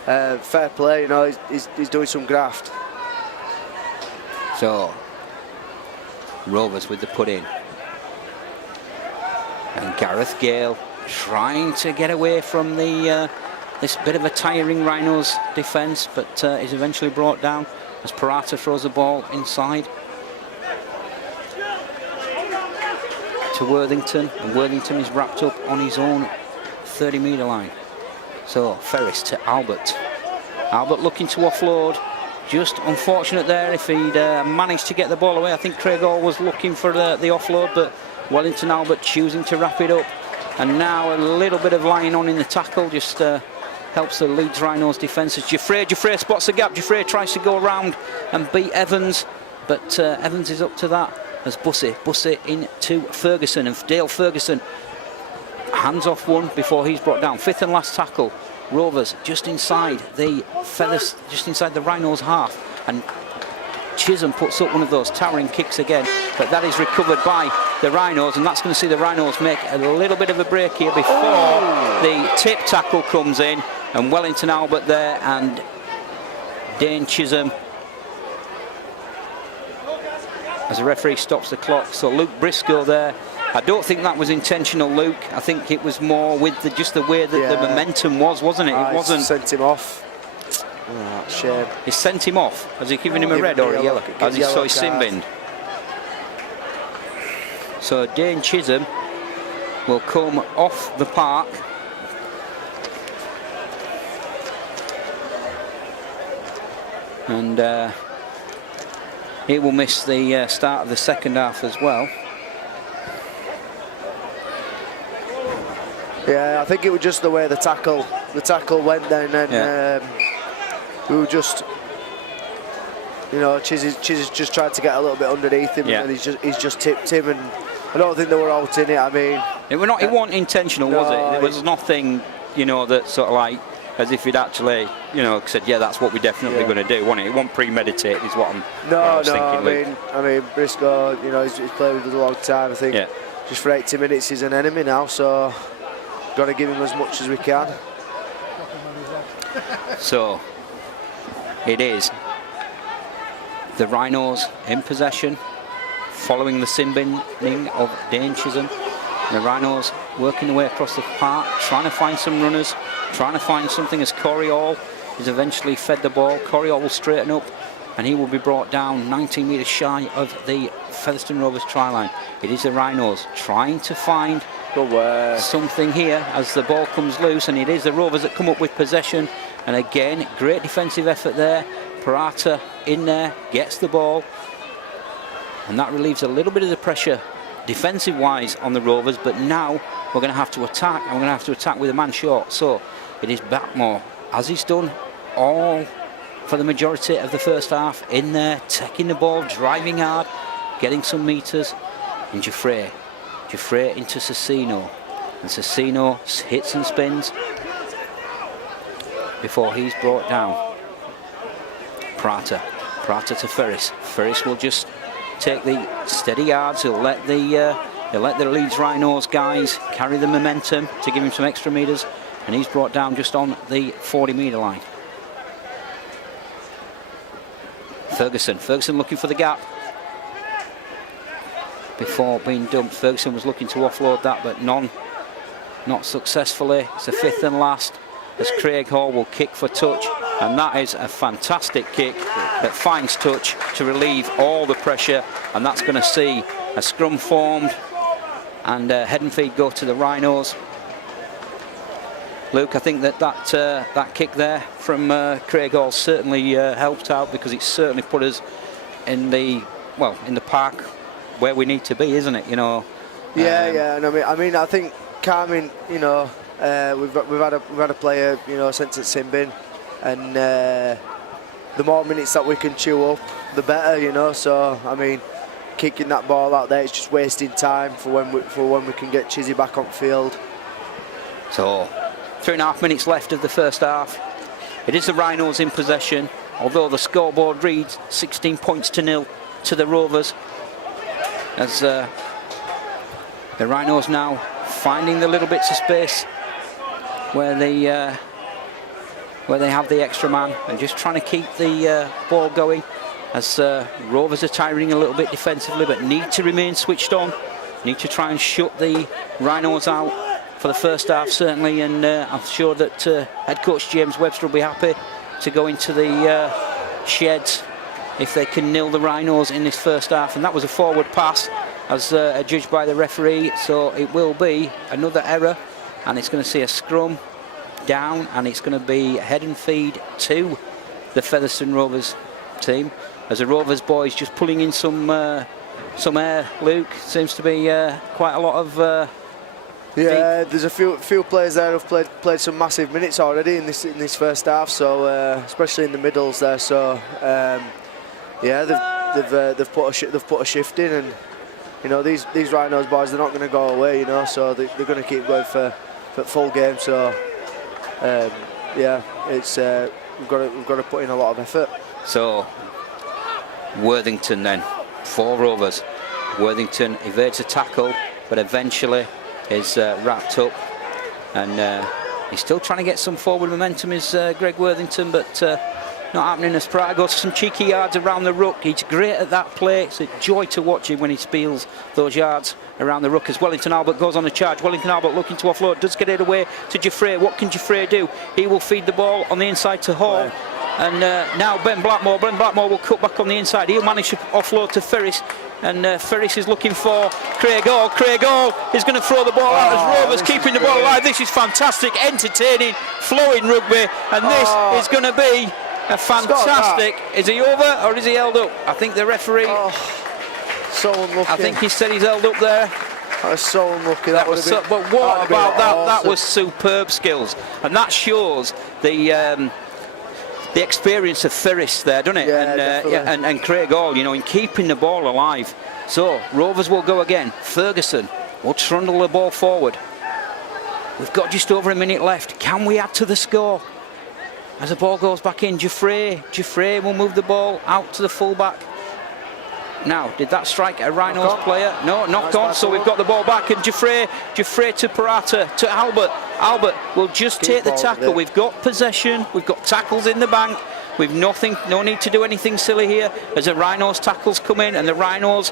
fair play, you know, he's doing some graft. So Rovers with the put in, and Gareth Gale trying to get away from the this bit of a tiring Rhinos defence, but is eventually brought down as Parata throws the ball inside to Worthington, and Worthington is wrapped up on his own 30-metre line. So Ferris to Albert. Albert looking to offload. Just unfortunate there if he'd managed to get the ball away. I think Craig Hall was looking for the offload, but Wellington Albert choosing to wrap it up. And now a little bit of lying on in the tackle, just helps the Leeds Rhinos defence as Giuffre spots the gap. Giuffre tries to go around and beat Evans, but Evans is up to that as Bussey into Ferguson, and Dale Ferguson hands off one before he's brought down. Fifth and last tackle. Rovers just inside the Rhinos half, and Chisholm puts up one of those towering kicks again, but that is recovered by the Rhinos, and that's going to see the Rhinos make a little bit of a break here before the tip tackle comes in, and Wellington Albert there and Dane Chisholm as the referee stops the clock. So Luke Briscoe there. I don't think that was intentional, Luke. I think it was more with just the way that the momentum was, wasn't it? It wasn't. Sent him off. Oh, shame. He sent him off. Has he given him a red or a yellow? As he saw his sin binned. So Dane Chisholm will come off the park. And he will miss the start of the second half as well. Yeah, I think it was just the way the tackle went then, and we were just, you know, Chiz just tried to get a little bit underneath him, and he's just tipped him, and I don't think they were out in it. I mean, it wasn't intentional, was it? There was nothing, you know, that sort of like as if he'd actually, you know, said, yeah, that's what we're definitely going to do, wasn't it? It wasn't premeditated, is what I'm thinking. I mean, Briscoe, you know, he's played with us a long time. I think just for 80 minutes he's an enemy now, so got to give him as much as we can. So it is the Rhinos in possession following the sin binning of Dane Chisholm. The Rhinos working their way across the park, trying to find some runners, trying to find something as Corey Hall is eventually fed the ball. Corey Hall will straighten up and he will be brought down 19 metres shy of the Featherstone Rovers try line. It is the Rhinos trying to find something here as the ball comes loose, and it is the Rovers that come up with possession. And again, great defensive effort there. Parata in there, gets the ball, and that relieves a little bit of the pressure defensive wise on the Rovers, but now we're going to have to attack, and we're going to have to attack with a man short. So it is Backmore, as he's done all for the majority of the first half, in there, taking the ball, driving hard, getting some metres, and Giuffre into Cecino, and Cecino hits and spins before he's brought down. Prata to Ferris. Ferris will just take the steady yards. He'll let the Leeds Rhinos guys carry the momentum to give him some extra metres, and he's brought down just on the 40-metre line. Ferguson looking for the gap before being dumped. Ferguson was looking to offload that, but not successfully. It's a fifth and last as Craig Hall will kick for touch, and that is a fantastic kick that finds touch to relieve all the pressure, and that's going to see a scrum formed and head and feed go to the Rhinos. Luke, I think that kick there from Craig Hall certainly helped out, because it certainly put us in the park where we need to be, isn't it? You know. And I mean, I think Carmen, you know, we've had a player, you know, sent to sin bin, and the more minutes that we can chew up, the better, you know. So I mean, kicking that ball out there, it's just wasting time for when we can get Chizzy back on field. So 3.5 minutes left of the first half. It is the Rhinos in possession, although the scoreboard reads 16 points to 0 to the Rovers, as the Rhinos now finding the little bits of space where they have the extra man, and just trying to keep the ball going, as Rovers are tiring a little bit defensively, but need to remain switched on, need to try and shut the Rhinos out for the first half certainly, and I'm sure that head coach James Webster will be happy to go into the sheds if they can nil the Rhinos in this first half. And that was a forward pass as judged by the referee, so it will be another error, and it's going to see a scrum down, and it's going to be head and feed to the Featherstone Rovers team, as the Rovers boys just pulling in some air. Luke, seems to be quite a lot of Yeah, there's a few players there who've played some massive minutes already in this first half. So especially in the middles there. So yeah, they've put a shift in, and you know these Rhinos boys, they're not going to go away. You know, so they're going to keep going for full game. So yeah, it's we've got to put in a lot of effort. So Worthington then for Rovers. Worthington evades a tackle, but eventually is wrapped up, and he's still trying to get some forward momentum, is Greg Worthington, but not happening as Pratt goes for some cheeky yards around the ruck. He's great at that play. It's a joy to watch him when he steals those yards around the ruck as Wellington Albert goes on a charge. Wellington Albert looking to offload, does get it away to Giuffre. What can Giuffre do? He will feed the ball on the inside to Hall. And now Ben Blackmore will cut back on the inside. He'll manage to offload to Ferris. And Ferris is looking for Craig Hall. Craig Hall is going to throw the ball out as Rovers keeping the ball alive. This is fantastic, entertaining, flowing rugby. And this is going to be a fantastic... Is he over or is he held up? I think the referee... So unlucky. I think he said he's held up there. That was so unlucky. But what about that? That was superb skills. And that shows the experience of Ferris there, doesn't it? Yeah, and Craig Hall, you know, in keeping the ball alive. So Rovers will go again. Ferguson will trundle the ball forward. We've got just over a minute left. Can we add to the score? As the ball goes back in, Giuffre will move the ball out to the fullback. Now, did that strike a Rhinos player? No, knock on. So we've got the ball back, and Giuffre to Parata, to Albert. Albert will just take the tackle. We've got possession. We've got tackles in the bank. We've no need to do anything silly here as the Rhinos tackles come in, and the Rhinos,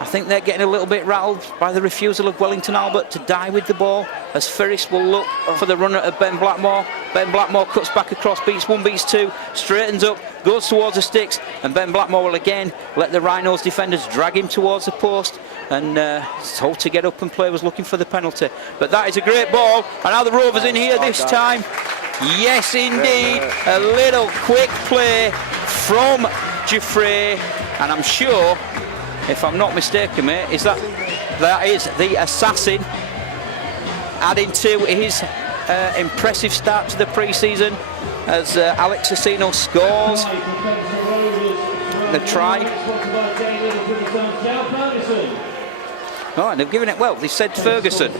I think they're getting a little bit rattled by the refusal of Wellington Albert to die with the ball, as Ferris will look for the runner of Ben Blackmore. Ben Blackmore cuts back across, beats one, beats two, straightens up, goes towards the sticks, and Ben Blackmore will again let the Rhinos defenders drag him towards the post, and told to get up and play, was looking for the penalty. But that is a great ball, and now the Rovers in here this time. Yes, indeed, a little quick play from Giuffre, and I'm sure, if I'm not mistaken, mate, that is the assassin adding to his impressive start to the pre-season as Alex Asino scores the try. Oh, and they've given it, well, they said Ferguson.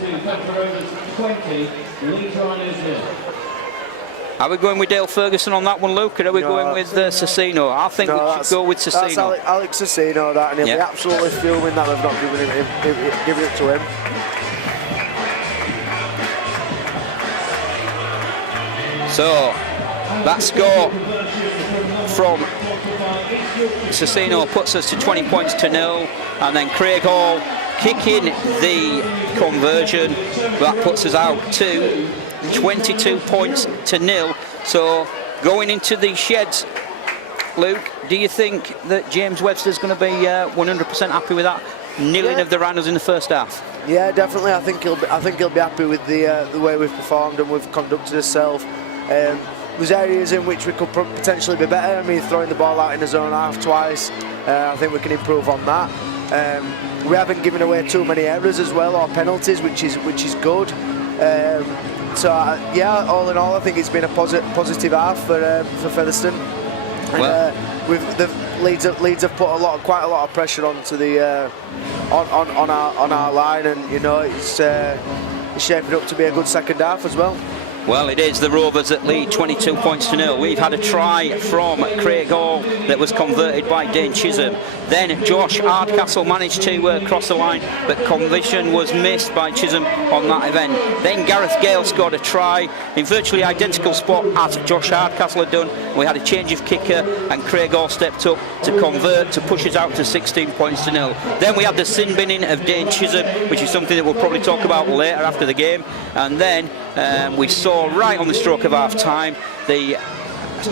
Are we going with Dale Ferguson on that one, Luke, or are we going with Cecino? I think we should go with Cecino. That's Alex Cecino, that, and he'll be absolutely fuming that they've not given it to him. So, that score from Cecino puts us to 20 points to 0, and then Craig Hall kicking the conversion. That puts us out to 22 points to 0. So going into the sheds, Luke, do you think that James Webster's going to be 100% happy with that nilling of the Rhinos in the first half? Yeah, definitely. I think he'll be happy with the way we've performed and we've conducted ourselves. There's areas in which we could potentially be better. I mean, throwing the ball out in the zone half twice. I think we can improve on that. We haven't given away too many errors as well, or penalties, which is good. So yeah, all in all, I think it's been a positive half for Featherstone. And the Leeds have put quite a lot of pressure onto the on our line, and you know it's shaping up to be a good second half as well. Well, it is the Rovers that lead 22 points to 0. We've had a try from Craig Hall that was converted by Dane Chisholm. Then Josh Hardcastle managed to cross the line, but conversion was missed by Chisholm on that event. Then Gareth Gale scored a try in virtually identical spot as Josh Hardcastle had done. We had a change of kicker, and Craig Hall stepped up to convert to push us out to 16 points to 0. Then we had the sin binning of Dane Chisholm, which is something that we'll probably talk about later after the game. And then we saw right on the stroke of half time the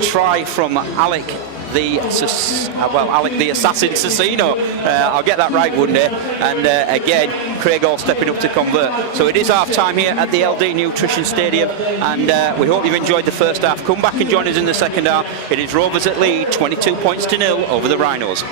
try from Alec the assassin Cecino. I'll get that right one day. And again, Craig Hall stepping up to convert. So it is half time here at the LD Nutrition Stadium, and we hope you've enjoyed the first half. Come back and join us in the second half. It is Rovers at lead 22 points to 0 over the Rhinos.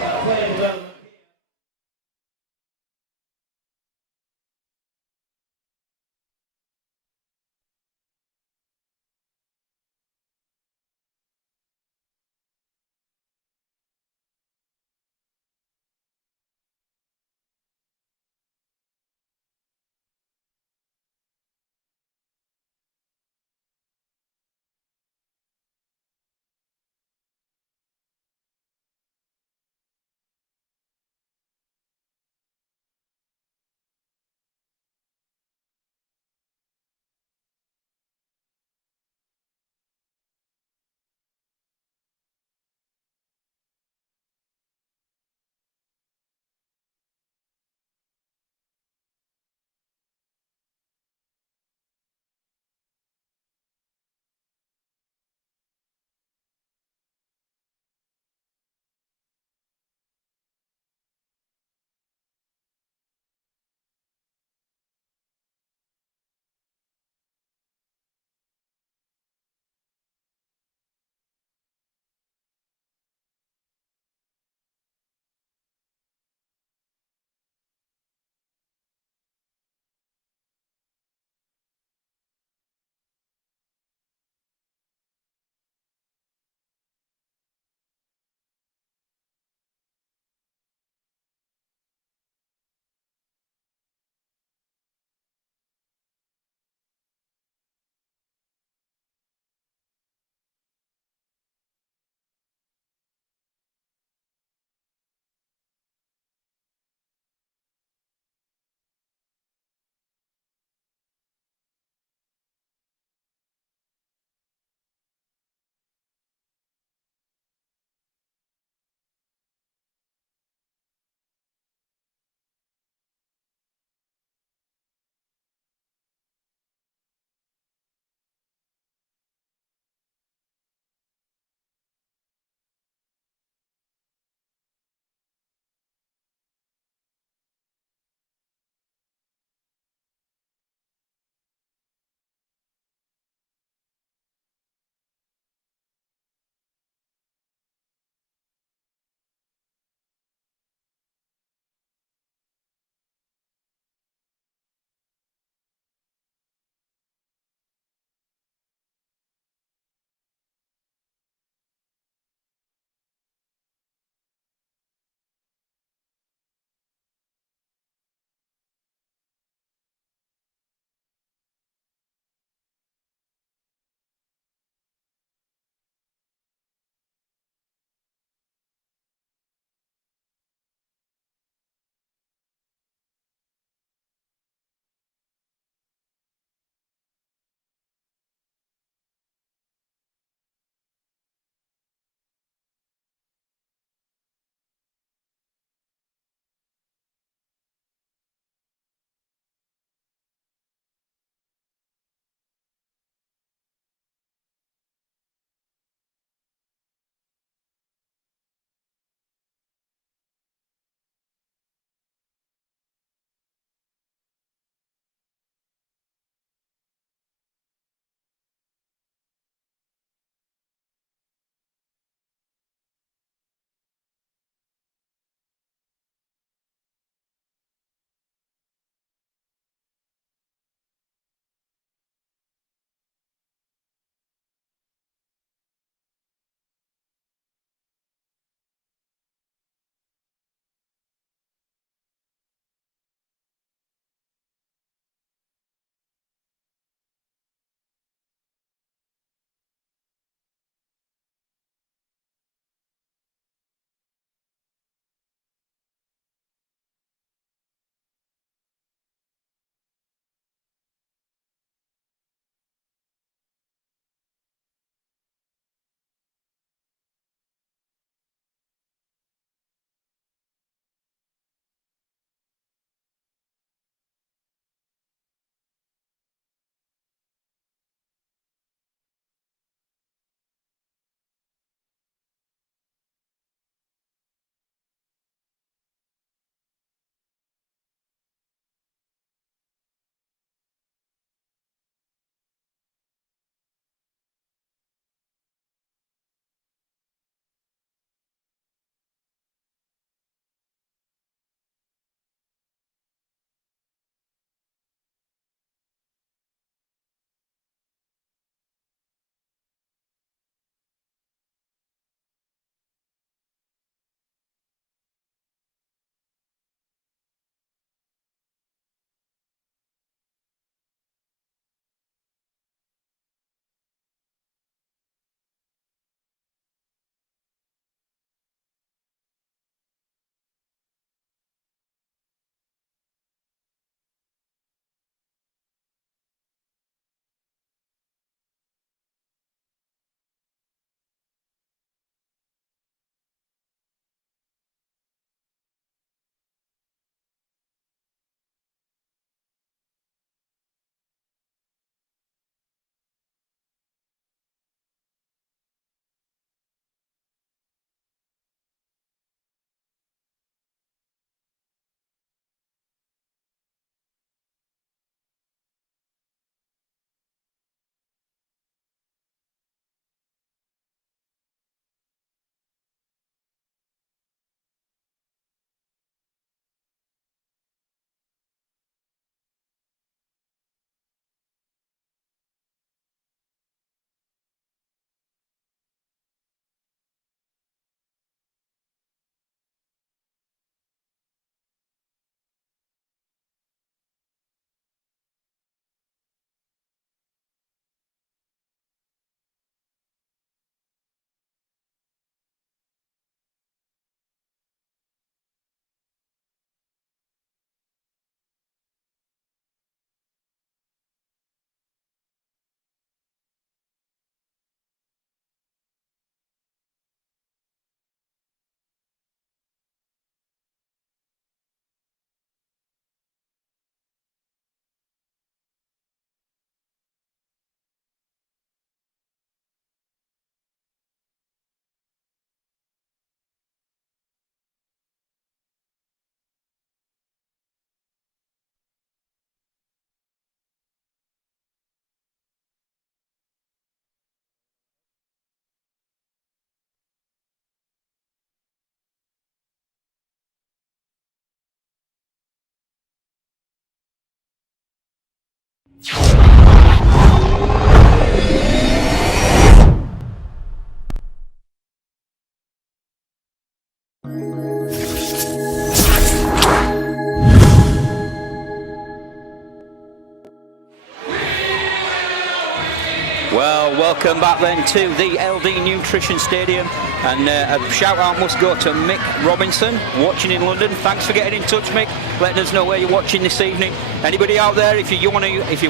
Welcome back then to the LD Nutrition Stadium, and a shout out must go to Mick Robinson watching in London. Thanks for getting in touch, Mick, letting us know where you're watching this evening. Anybody out there, if you're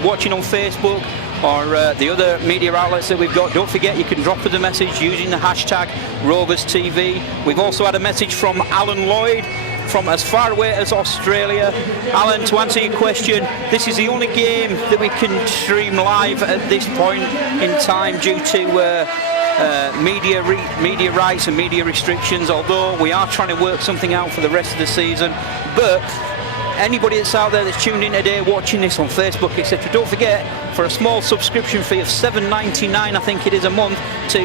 watching on Facebook or the other media outlets that we've got, don't forget you can drop us a message using the hashtag Rovers TV. We've also had a message from Alan Lloyd from as far away as Australia. Alan, to answer your question, this is the only game that we can stream live at this point in time due to media rights and media restrictions, although we are trying to work something out for the rest of the season. But anybody that's out there that's tuned in today watching this on Facebook, etc., don't forget, for a small subscription fee of $7.99, I think it is, a month, to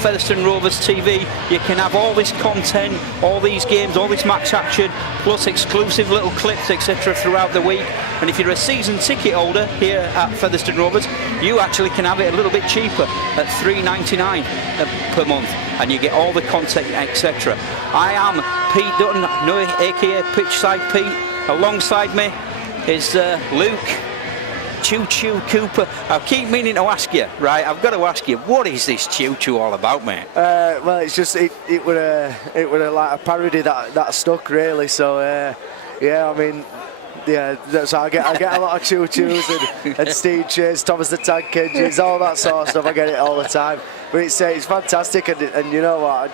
Featherstone Rovers TV, you can have all this content, all these games, all this match action, plus exclusive little clips, etc., throughout the week. And if you're a season ticket holder here at Featherstone Rovers, you actually can have it a little bit cheaper at $3.99 per month, and you get all the content, etc. I am Pete Dutton, aka Pitchside Pete. Alongside me is Luke Choo Choo Cooper. I keep meaning to ask you, right? I've got to ask you, what is this Choo Choo all about, mate? Well, it's just it were like a parody that stuck really. So yeah, I mean, yeah, so I get a lot of Choo Choos and Steve Chase, Thomas the Tank Engines, all that sort of stuff. I get it all the time. But it's fantastic, and you know what?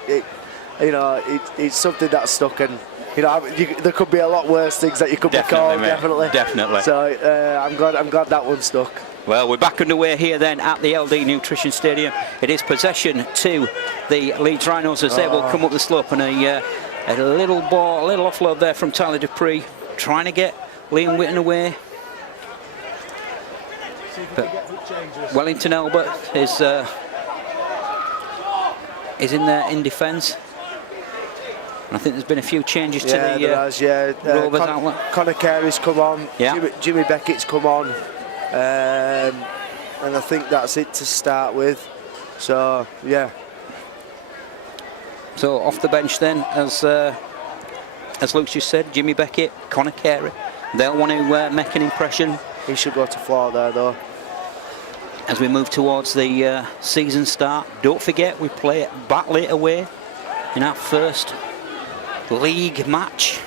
It's something that stuck, and there could be a lot worse things that you could be called, definitely. So I'm glad that one stuck. Well, we're back underway here then at the LD Nutrition Stadium. It is possession to the Leeds Rhinos as they will come up the slope, and a little offload there from Tyler Dupree, trying to get Liam Whitten away. But Wellington Albert is in there in defence. And I think there's been a few changes to the Rovers outlet. Conor Carey's come on, yeah. Jimmy Beckett's come on, and I think that's it to start with. So, yeah. So off the bench then, as Luke just said, Jimmy Beckett, Conor Carey. They'll want to make an impression. He should go to floor there, though. As we move towards the season start, don't forget we play at Batley away in our first league match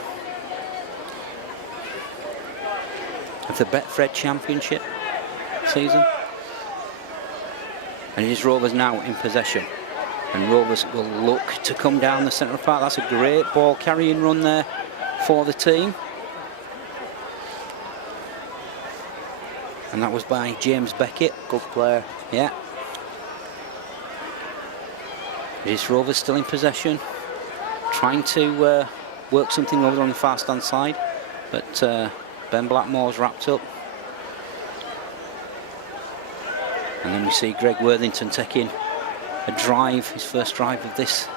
of the Betfred Championship season, and it is Rovers now in possession, and Rovers will look to come down the centre of the park. That's a great ball carrying run there for the team, and that was by James Beckett. Good player. Yeah. It is Rovers still in possession, trying to work something over on the far stand side, but Ben Blackmore's wrapped up. And then we see Greg Worthington taking a drive, his first drive of this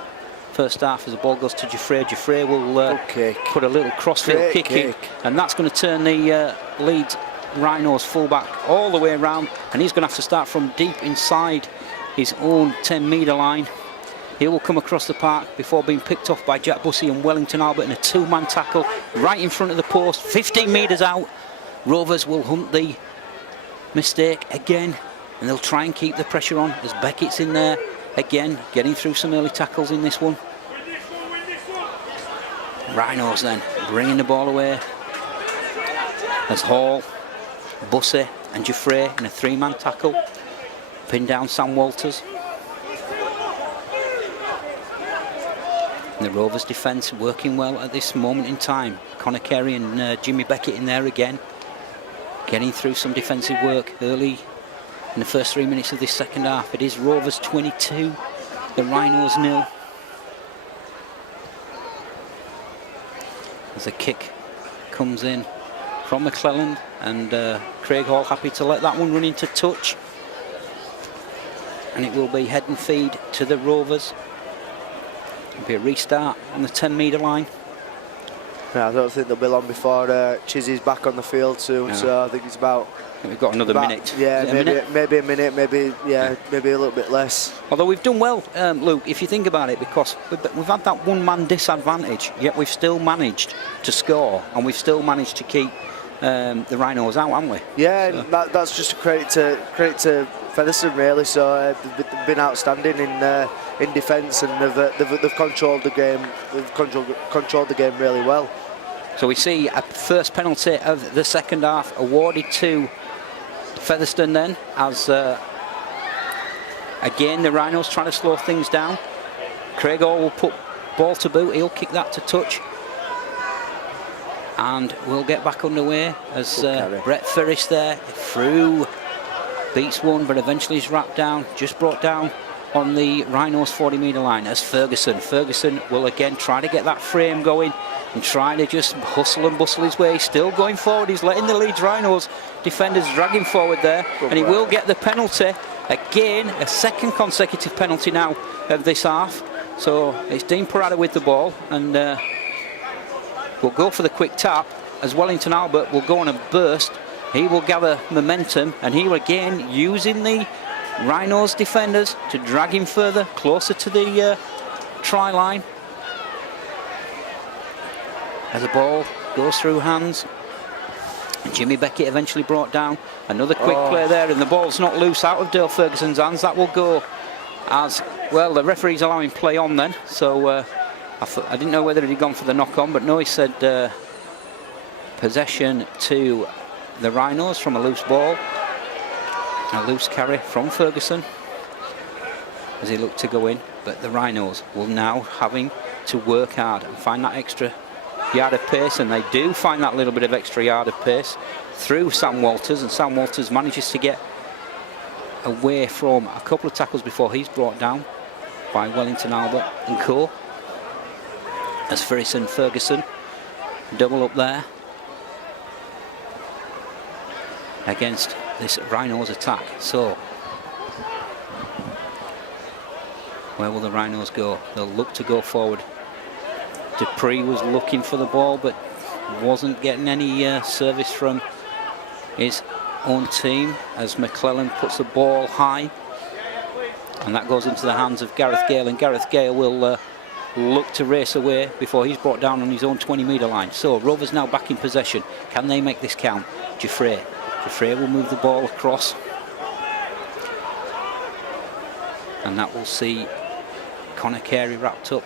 first half, as the ball goes to Giuffre. Giuffre will put a little crossfield kick in, and that's going to turn the Leeds Rhinos fullback all the way around, and he's going to have to start from deep inside his own 10-metre line. He will come across the park before being picked off by Jack Bussey and Wellington Albert in a two-man tackle right in front of the post, 15 metres out. Rovers will hunt the mistake again, and they'll try and keep the pressure on as Beckett's in there again, getting through some early tackles in this one. Rhinos then bringing the ball away as Hall, Bussey and Giuffre in a three-man tackle pin down Sam Walters. And the Rovers defence working well at this moment in time. Conor Carey and Jimmy Beckett in there again, getting through some defensive work early in the first 3 minutes of this second half. It is Rovers 22, the Rhinos 0. As the kick comes in from McClelland, and Craig Hall happy to let that one run into touch, and it will be head and feed to the Rovers. It'll be a restart on the 10-metre line. Yeah, I don't think they'll be long before Chizzy's back on the field soon. No. So I think it's about. I think we've got another minute. Yeah, maybe a minute, maybe a little bit less. Although we've done well, Luke, if you think about it, because we've had that one-man disadvantage, yet we've still managed to score, and we've still managed to keep the Rhinos out, haven't we? Yeah, So. and that's just a credit to Featherstone really. So they've been outstanding in defence, and they've controlled the game. They've controlled the game really well. So we see a first penalty of the second half awarded to Featherstone then, as again the Rhinos trying to slow things down. Craig Hall will put ball to boot, he'll kick that to touch. And we'll get back underway as Brett Ferris there through, beats one, but eventually is wrapped down, just brought down on the Rhinos 40-metre line as Ferguson. Ferguson will again try to get that frame going and try to just hustle and bustle his way. Still going forward, he's letting the Leeds Rhinos defenders drag him forward there, and he will get the penalty. Again, a second consecutive penalty now of this half. So it's Dean Parada with the ball, and we'll go for the quick tap as Wellington Albert will go on a burst. He will gather momentum, and he will again using the Rhinos defenders to drag him further closer to the try line. As the ball goes through hands, Jimmy Beckett eventually brought down. Another quick play there, and the ball's not loose out of Dale Ferguson's hands. That will go as well. The referee's allowing play on then, so I didn't know whether he'd gone for the knock on, but no, he said possession to the Rhinos from a loose ball. A loose carry from Ferguson as he looked to go in, but the Rhinos will now having to work hard and find that extra yard of pace, and they do find that little bit of extra yard of pace through Sam Walters, and Sam Walters manages to get away from a couple of tackles before he's brought down by Wellington Albert and co. As Ferris and Ferguson double up there against this Rhinos attack. So where will the Rhinos go? They'll look to go forward. Dupree was looking for the ball but wasn't getting any service from his own team as McClellan puts the ball high, and that goes into the hands of Gareth Gale, and Gareth Gale will look to race away before he's brought down on his own 20-metre line. So Rovers now back in possession. Can they make this count? Giuffre will move the ball across, and that will see Conor Carey wrapped up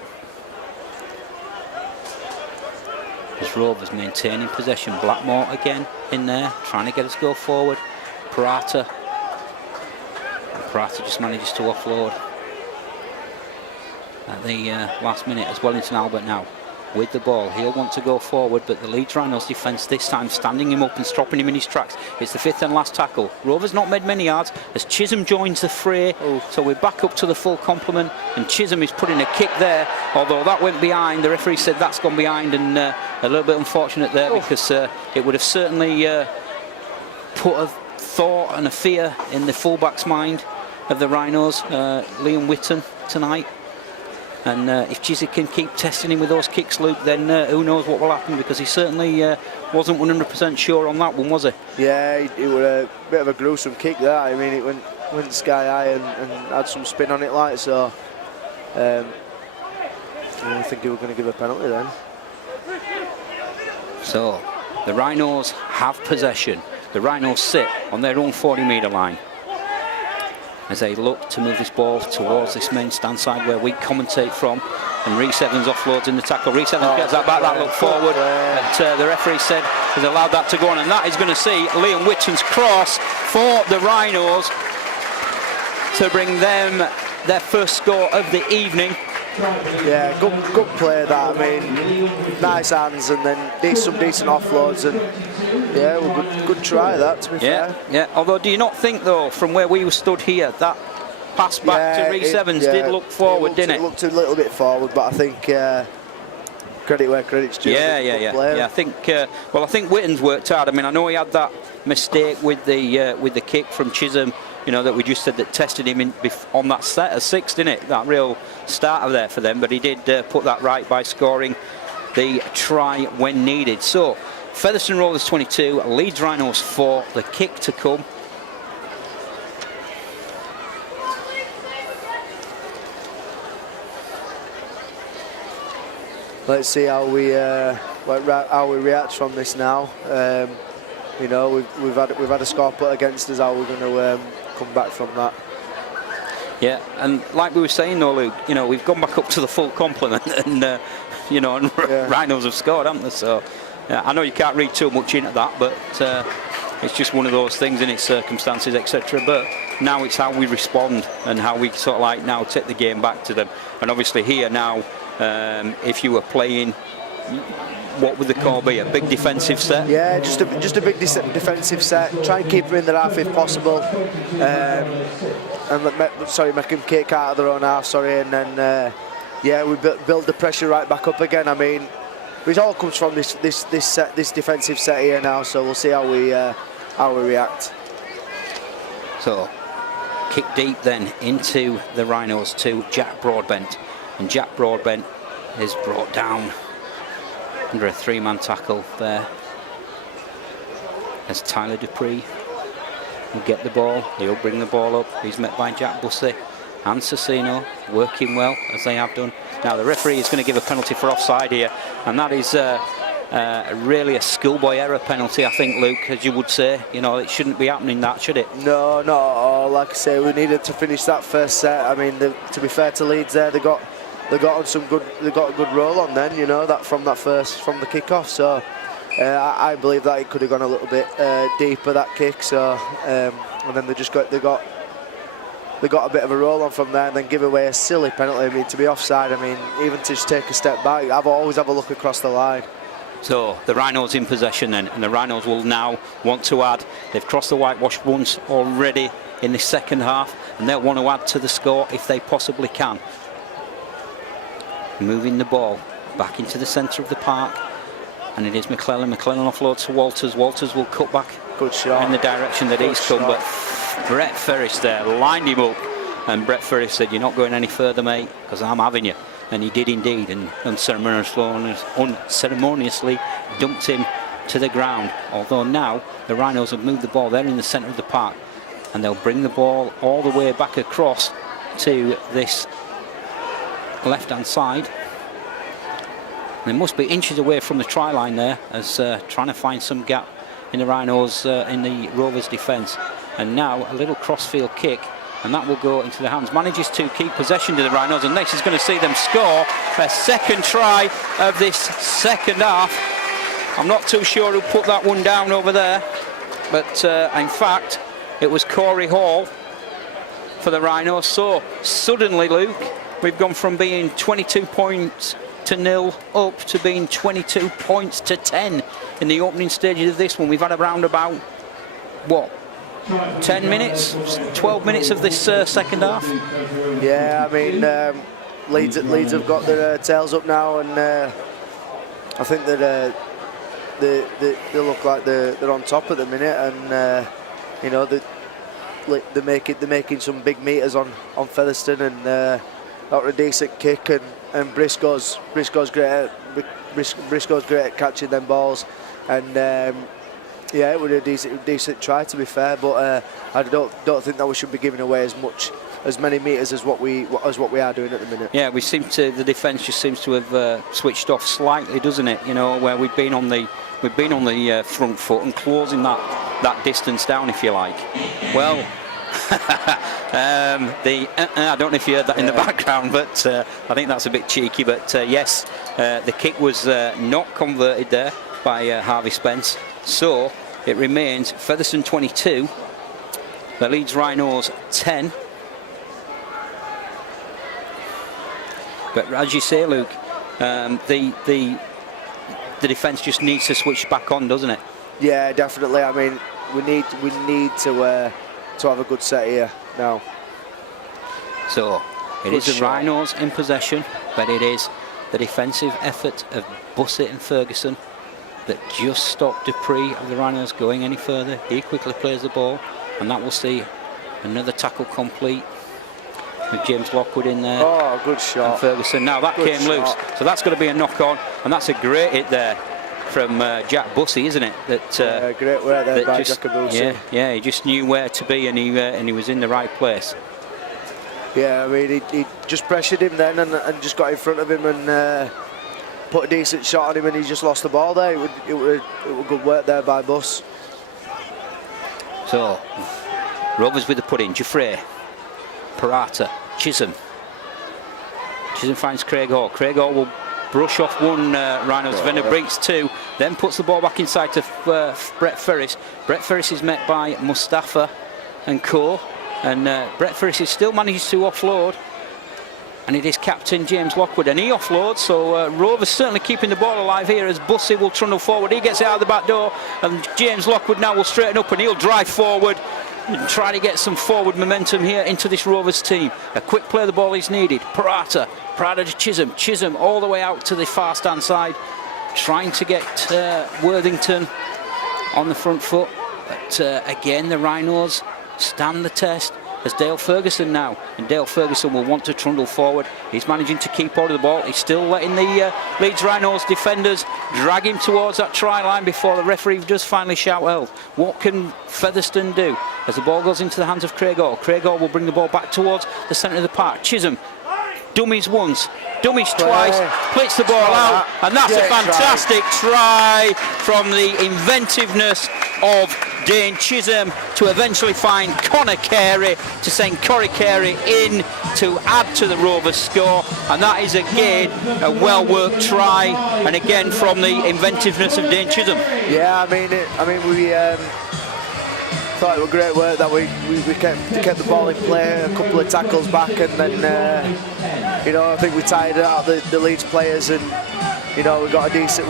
as Rovers maintaining possession. Blackmore again in there trying to get us go forward. Parata just manages to offload at the last minute as Wellington Albert now with the ball. He'll want to go forward, but the Leeds Rhinos defence this time standing him up and stopping him in his tracks. It's the fifth and last tackle. Rovers not made many yards as Chisholm joins the fray. So we're back up to the full complement, and Chisholm is putting a kick there, although that went behind. The referee said that's gone behind, and a little bit unfortunate there because it would have certainly put a thought and a fear in the fullback's mind of the Rhinos, Liam Whitton tonight. And if Chisholm can keep testing him with those kicks, Luke, then who knows what will happen, because he certainly wasn't 100% sure on that one, was he? Yeah, it was a bit of a gruesome kick there. I mean, it went sky high and had some spin on it, like, so I think he was going to give a penalty then. So the Rhinos have possession. The Rhinos sit on their own 40-metre line as they look to move this ball towards this main stand side where we commentate from, and Rhys Evans offloads in the tackle. Rhys Evans gets that back, that look forward, but the referee said has allowed that to go on, and that is going to see Liam Whitton's cross for the Rhinos to bring them their first score of the evening. Yeah, good play that. I mean, nice hands and then some decent offloads, and yeah, well, good try that, to be fair. Yeah. Although, do you not think though, from where we were stood here, that pass back to Rhys Evans did look forward, didn't it? It looked a little bit forward, but I think credit where credit's due. Yeah. I think I think Whitton's worked hard. I mean, I know he had that mistake with the kick from Chisholm, you know, that we just said that tested him on that set of 6, didn't it? That real starter there for them, but he did put that right by scoring the try when needed. So Featherstone Rovers 22, Leeds Rhinos 4, the kick to come. Let's see how we react from this now. you know, we've had a score put against us. How we're going to come back from that? Yeah, and like we were saying though, Luke, you know, we've gone back up to the full complement, and you know, and Rhinos have scored, haven't they? So yeah, I know you can't read too much into that, but it's just one of those things in its circumstances, etc. But now it's how we respond and how we sort of like now take the game back to them. And obviously here now, if you were playing, what would the call be? A big defensive set? Yeah, just a big defensive set. Try and keep them in their half if possible, and make them kick out of their own half. And then yeah, we build the pressure right back up again. I mean, it all comes from this defensive set here now. So we'll see how we react. So kick deep then into the Rhinos to Jack Broadbent, and Jack Broadbent is brought down under a 3-man tackle there as Tyler Dupree will get the ball. He'll bring the ball up. He's met by Jack Bussey and Cecino, working well as they have done. Now the referee is going to give a penalty for offside here, and that is really a schoolboy error penalty, I think, Luke, as you would say. You know, it shouldn't be happening, that, should it? No, not at all. Like I say, we needed to finish that first set. I mean, to be fair to Leeds there, they got on some good. They got a good roll on then. You know, that from the kickoff. So I believe that it could have gone a little bit deeper, that kick. So and then they got a bit of a roll on from there, and then give away a silly penalty. I mean, to be offside, I mean, even to just take a step back, always have a look across the line. So the Rhinos in possession then, and the Rhinos will now want to add. They've crossed the whitewash once already in the second half, and they'll want to add to the score if they possibly can. Moving the ball back into the centre of the park, and it is McClellan. McClellan offloads to Walters. Walters will cut back Good shot. in the direction that he's come, but Brett Ferris there lined him up, and Brett Ferris said, "You're not going any further, mate, because I'm having you." And he did indeed, and unceremoniously dumped him to the ground. Although now the Rhinos have moved the ball, they're in the centre of the park, and they'll bring the ball all the way back across to this left-hand side. They must be inches away from the try line there, as trying to find some gap in the Rhinos, in the Rovers defence. And now a little crossfield kick, and that will go into the hands. Manages to keep possession to the Rhinos, and this is going to see them score their second try of this second half. I'm not too sure who put that one down over there, but in fact it was Corey Hall for the Rhinos. So suddenly, Luke, we've gone from being 22 points to 0 up to being 22 points to 10 in the opening stages of this one. We've had around about, what, 10 minutes, 12 minutes of this second half? Yeah, I mean, Leeds have got their tails up now, and I think that they look like they're on top at the minute, and you know, they're making some big meters on Featherstone, and got a decent kick, and Briscoe's great at catching them balls, and yeah, it was a decent try, to be fair, but I don't think that we should be giving away as many meters as what we are doing at the minute. Yeah, the defence just seems to have switched off slightly, doesn't it? You know, where we've been on the front foot and closing that distance down, if you like. Well, I don't know if you heard that in the background, but I think that's a bit cheeky. But yes, the kick was not converted there by Harvey Spence. So it remains Featherstone 22, the Leeds Rhinos 10. But as you say, Luke, the defence just needs to switch back on, doesn't it? Yeah, definitely. I mean, we need to have a good set here now. So it is the Rhinos in possession, but it is the defensive effort of Bussett and Ferguson that just stopped Dupree of the Rhinos going any further. He quickly plays the ball, and that will see another tackle complete with James Lockwood in there. Oh, good shot. And Ferguson. Now that came loose, so that's going to be a knock on, and that's a great hit there from Jack Bussey, isn't it? That great work there by Jack Bussey. Yeah, he just knew where to be, and he was in the right place. Yeah, I mean, he just pressured him then and just got in front of him and put a decent shot on him, and he just lost the ball there. It was good work there by Buss. So, Rovers with the put in. Giuffre, Parata, Chisholm. Chisholm finds Craig Hall. Craig Hall will brush off one Rhinos defender, breaks two, then puts the ball back inside to Brett Ferris. Brett Ferris is met by Mustafa and co. And Brett Ferris is still manages to offload. And it is captain James Lockwood, and he offloads, so Rovers certainly keeping the ball alive here as Bussey will trundle forward. He gets it out of the back door, and James Lockwood now will straighten up and he'll drive forward and try to get some forward momentum here into this Rovers team. A quick play of the ball is needed. Parata to Chisholm. Chisholm all the way out to the far stand side, trying to get Worthington on the front foot. But again, the Rhinos stand the test. There's Dale Ferguson now, and Dale Ferguson will want to trundle forward. He's managing to keep hold of the ball. He's still letting the Leeds Rhinos defenders drag him towards that try line before the referee does finally shout out. What can Featherstone do as the ball goes into the hands of Craig Hall? Craig Hall will bring the ball back towards the centre of the park. Chisholm, dummies once, dummies twice, splits the ball out, and that's a fantastic try from the inventiveness of Dane Chisholm to eventually find Connor Carey, to send Corey Carey in to add to the Rovers score, and that is again a well-worked try, and again from the inventiveness of Dane Chisholm. Yeah, I mean we thought it was great work that we kept the ball in play, a couple of tackles back, and then you know, I think we tired out the Leeds players, and you know, we got a decent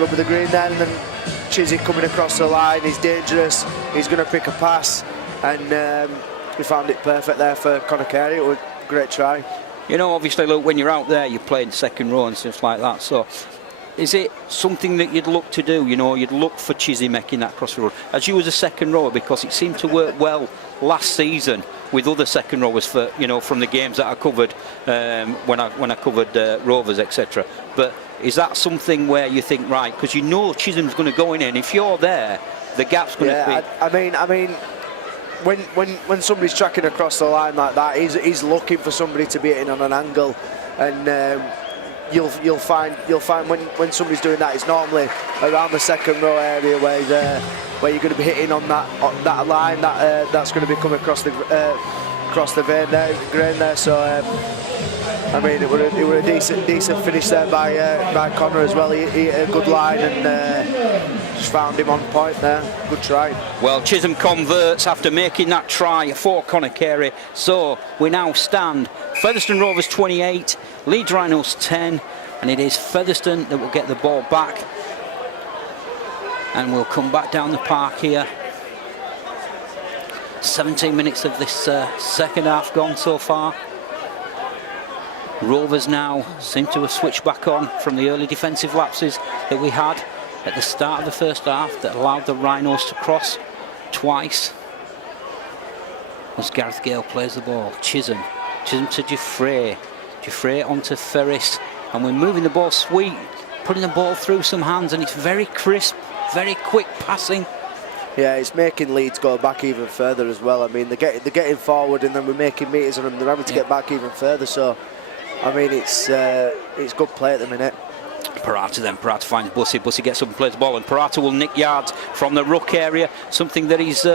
rub of the green then, and then Chizzy coming across the line, he's dangerous, he's going to pick a pass, and we found it perfect there for Connor Carey. It was a great try. You know, obviously, look, when you're out there, you're playing second row and stuff like that, so is it something that you'd look to do? You know, you'd look for Chizzy making that cross road as you was a second rower, because it seemed to work well last season with other second rowers, for, you know, from the games that I covered when I covered Rovers, etc. But is that something where you think, right, because you know Chisholm's going to go in, and if you're there, the gap's going to be. I mean, when somebody's tracking across the line like that, he's looking for somebody to be hitting on an angle, and you'll find when somebody's doing that, it's normally around the second row area where you're going to be hitting on that line that's going to be coming across the vein there, grain there. So I mean, it were a decent finish there by Connor as well. He hit a good line and just found him on point there. Good try. Well, Chisholm converts after making that try for Connor Carey. So we now stand Featherstone Rovers 28, Leeds Rhinos 10, and it is Featherstone that will get the ball back. And we'll come back down the park here. 17 minutes of this second half gone so far. Rovers now seem to have switched back on from the early defensive lapses that we had at the start of the first half that allowed the Rhinos to cross twice. As Gareth Gale plays the ball, Chisholm to Giuffre onto Ferris, and we're moving the ball sweet, putting the ball through some hands, and it's very crisp, very quick passing. Yeah, it's making Leeds go back even further as well. I mean, they're getting forward, and then we're making meters on them. They're having to get back even further. So, I mean, it's good play at the minute. Parata finds Bussey. Bussey gets up and plays the ball, and Parata will nick yards from the ruck area, something that he's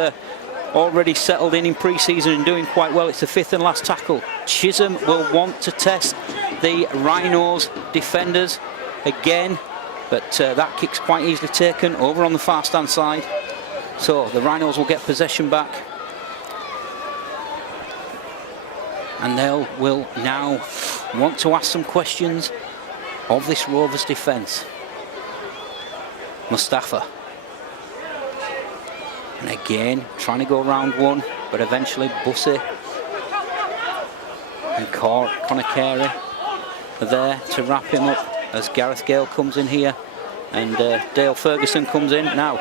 already settled in pre-season and doing quite well. It's the fifth and last tackle. Chisholm will want to test the Rhinos defenders again, but that kick's quite easily taken over on the far stand side. So the Rhinos will get possession back, and they will now want to ask some questions of this Rovers defence. Mustafa, and again trying to go around one, but eventually Bussey and Connor Carey are there to wrap him up as Gareth Gale comes in here, and Dale Ferguson comes in now.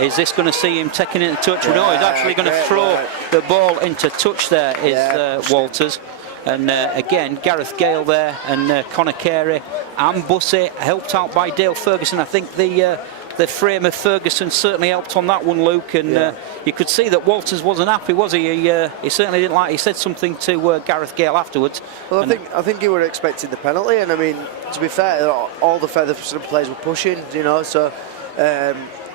Is this going to see him taking it into touch? No, he's actually going to throw the ball into touch there, is Walters. And again, Gareth Gale there, and Connor Carey and Bussey, helped out by Dale Ferguson. I think the frame of Ferguson certainly helped on that one, Luke, and you could see that Walters wasn't happy, was he? He certainly didn't like. He said something to Gareth Gale afterwards. Well, I think you were expecting the penalty, and I mean, to be fair, all the Featherstone players were pushing, you know, so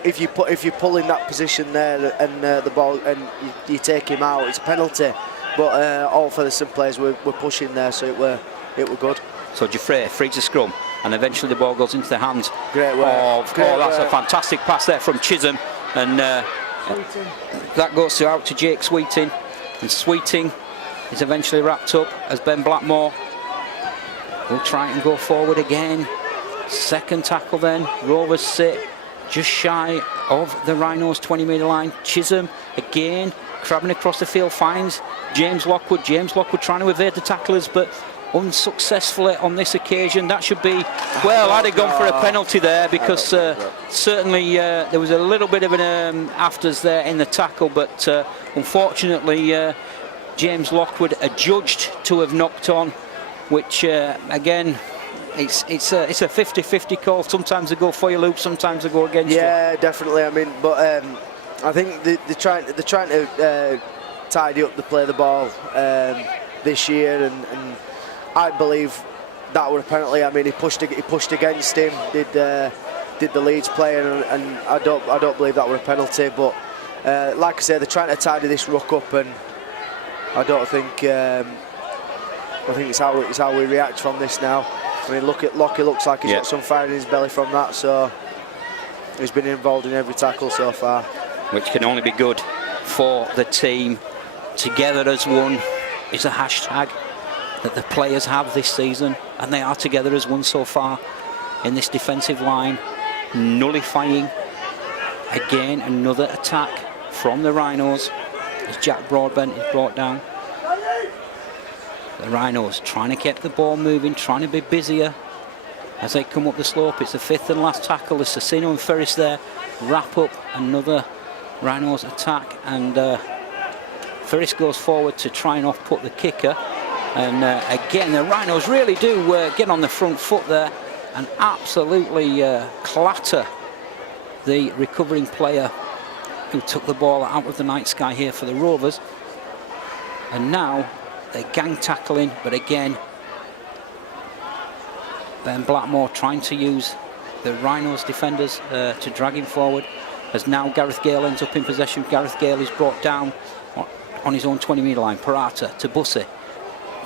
if you pull in that position there and the ball and you take him out, it's a penalty. But all Featherstone players were pushing there, so it were good. So Giuffre frees the scrum, and eventually the ball goes into the hands Great work. That's a fantastic pass there from Chisholm, and that goes out to Jake Sweeting, and Sweeting is eventually wrapped up as Ben Blackmore will try and go forward again. Second tackle then. Rovers sit just shy of the Rhinos 20-metre line. Chisholm again crabbing across the field, finds James Lockwood. James Lockwood trying to evade the tacklers, but unsuccessfully on this occasion. That should be, well, I'd have gone for a penalty there, because certainly there was a little bit of an afters there in the tackle, but unfortunately James Lockwood adjudged to have knocked on, which again, it's a 50-50 call. Sometimes they go for your loop, sometimes they go against you. Yeah, definitely. I mean, but I think they're trying to tidy up the play of the ball this year, and I believe that was a penalty. I mean, he pushed against him, did the Leeds player, and I don't believe that was a penalty. But like I said, they're trying to tidy this ruck up, and I don't think. I think it's how we react from this now. I mean, look at Lockie. Looks like he's got some fire in his belly from that. So he's been involved in every tackle so far, which can only be good for the team. Together as one is a hashtag that the players have this season, and they are together as one so far in this defensive line, nullifying again another attack from the Rhinos as Jack Broadbent is brought down. The Rhinos trying to keep the ball moving, trying to be busier as they come up the slope. It's the fifth and last tackle. There's Sassino and Ferris there, wrap up another Rhinos attack, and Ferris goes forward to try and off-put the kicker. And again, the Rhinos really do get on the front foot there and absolutely clatter the recovering player who took the ball out of the night sky here for the Rovers. And now they're gang tackling, but again, Ben Blackmore trying to use the Rhinos defenders to drag him forward, as now Gareth Gale ends up in possession. Gareth Gale is brought down on his own 20-metre line. Parata to Bussey.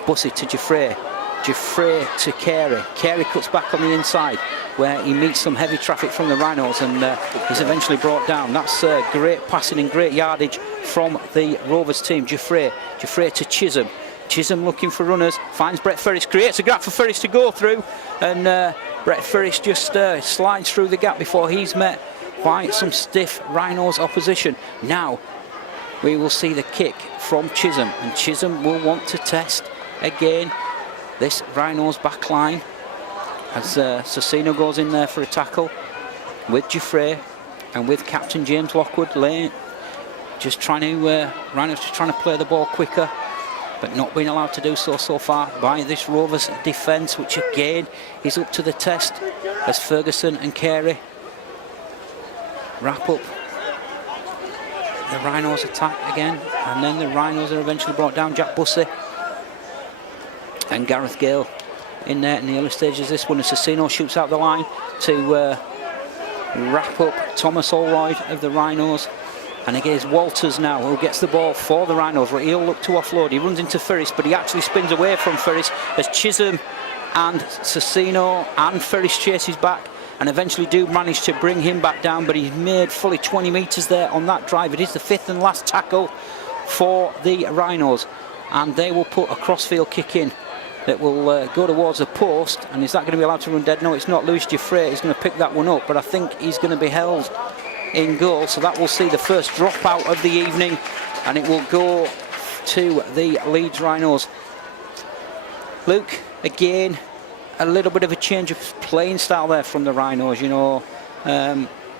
Bussey to Giuffre. Giuffre to Carey. Carey cuts back on the inside where he meets some heavy traffic from the Rhinos, and he's eventually brought down. That's great passing and great yardage from the Rovers team. Giuffre to Chisholm. Chisholm looking for runners, finds Brett Ferris, creates a gap for Ferris to go through, and Brett Ferris just slides through the gap before he's met by some stiff Rhinos opposition. Now we will see the kick from Chisholm, and Chisholm will want to test again this Rhinos back line as Sassino goes in there for a tackle with Giuffre and with Captain James Lockwood lane, just trying to Rhinos just trying to play the ball quicker, but not being allowed to do so far by this Rovers defence, which again is up to the test as Ferguson and Carey wrap up the Rhinos attack again, and then the Rhinos are eventually brought down. Jack Bussey and Gareth Gale in there in the early stages of this one, as Sassino shoots out the line to wrap up Thomas Allroyd of the Rhinos. And again, it's Walters now who gets the ball for the Rhinos. He'll look to offload. He runs into Ferris, but he actually spins away from Ferris as Chisholm and Sassino and Ferris chases back and eventually do manage to bring him back down, but he's made fully 20 metres there on that drive. It is the fifth and last tackle for the Rhinos, and they will put a crossfield kick in that will go towards the post. And is that going to be allowed to run dead? No, it's not. Louis Giuffre is going to pick that one up, but I think he's going to be held in goal, so that will see the first dropout of the evening, and it will go to the Leeds Rhinos. Luke, again, a little bit of a change of playing style there from the Rhinos, you know,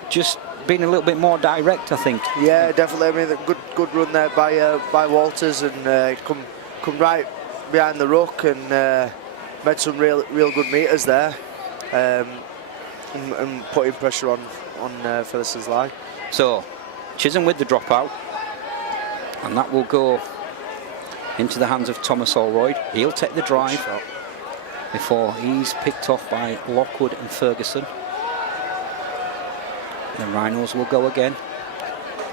just being a little bit more direct, I think. Yeah, definitely. I mean, good run there by Walters, and come right behind the ruck and made some real good meters there, and putting pressure on Featherstone's line. So Chisholm with the dropout, and that will go into the hands of Thomas Allroyd. He'll take the drive before he's picked off by Lockwood and Ferguson. The Rhinos will go again.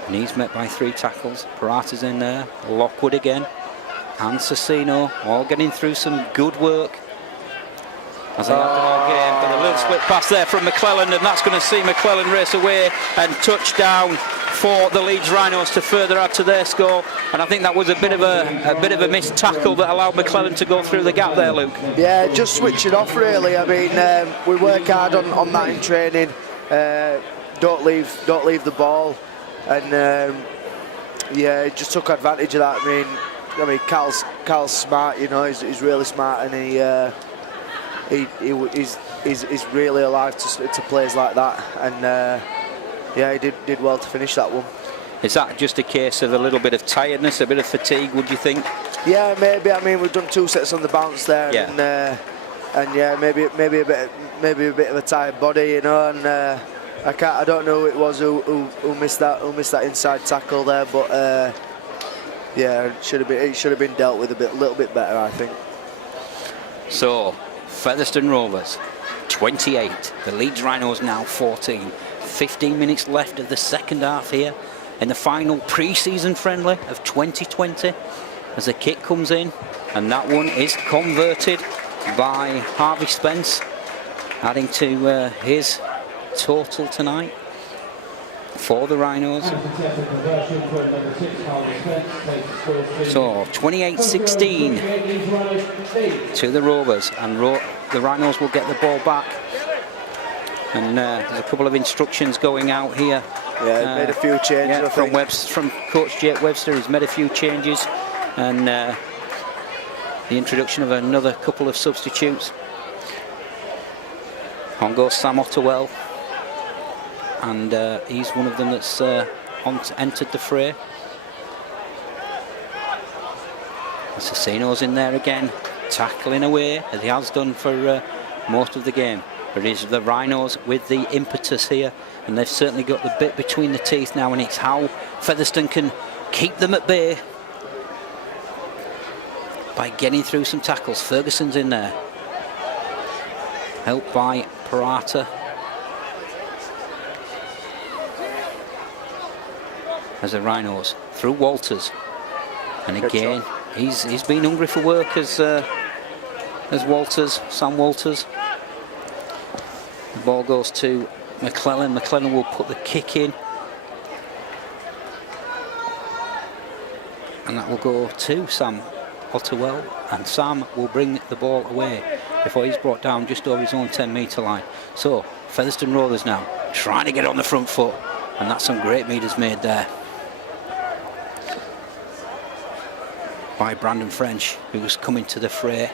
And he's met by 3 tackles. Parata's in there. Lockwood again. And Cecino all getting through some good work. As they have done all game. But a little split pass there from McClellan, and that's going to see McClellan race away and touchdown for the Leeds Rhinos to further add to their score. And I think that was a bit of a missed tackle that allowed McClellan to go through the gap there, Luke. Yeah, just switch it off really. I mean, we work hard on that in training. Don't leave the ball, and yeah, he just took advantage of that. I mean, Carl's smart. You know, he's really smart, and he's really alive to plays like that, and yeah, he did well to finish that one. Is that just a case of a little bit of tiredness, a bit of fatigue, would you think? Yeah, maybe. I mean, we've done 2 sets on the bounce there, yeah. And yeah, maybe a bit of a tired body, you know. And I don't know who it was who missed that inside tackle there, but yeah, it should have been dealt with a little bit better, I think. So, Featherstone Rovers 28, the Leeds Rhinos now 14. 15 minutes left of the second half here in the final pre-season friendly of 2020 as the kick comes in, and that one is converted by Harvey Spence, adding to his total tonight for the Rhinos. So 28-16 to the Rovers, and the Rhinos will get the ball back. And there's a couple of instructions going out here. Yeah, made a few changes. Yeah, from Coach Jake Webster, he's made a few changes, and the introduction of another couple of substitutes. On goes Sam Ottewell, and he's one of them that's entered the fray. Cecino's in there again, tackling away as he has done for most of the game. But it is the Rhinos with the impetus here, and they've certainly got the bit between the teeth now, and it's how Featherstone can keep them at bay by getting through some tackles. Ferguson's in there, helped by Parata. As the Rhinos through Walters, and again he's been hungry for work as Walters, Sam Walters. The ball goes to McClellan. McClellan will put the kick in, and that will go to Sam Ottewell, and Sam will bring the ball away before he's brought down just over his own 10-metre line. So Featherstone Rovers now trying to get on the front foot, and that's some great meters made there by Brandon French, who was coming to the fray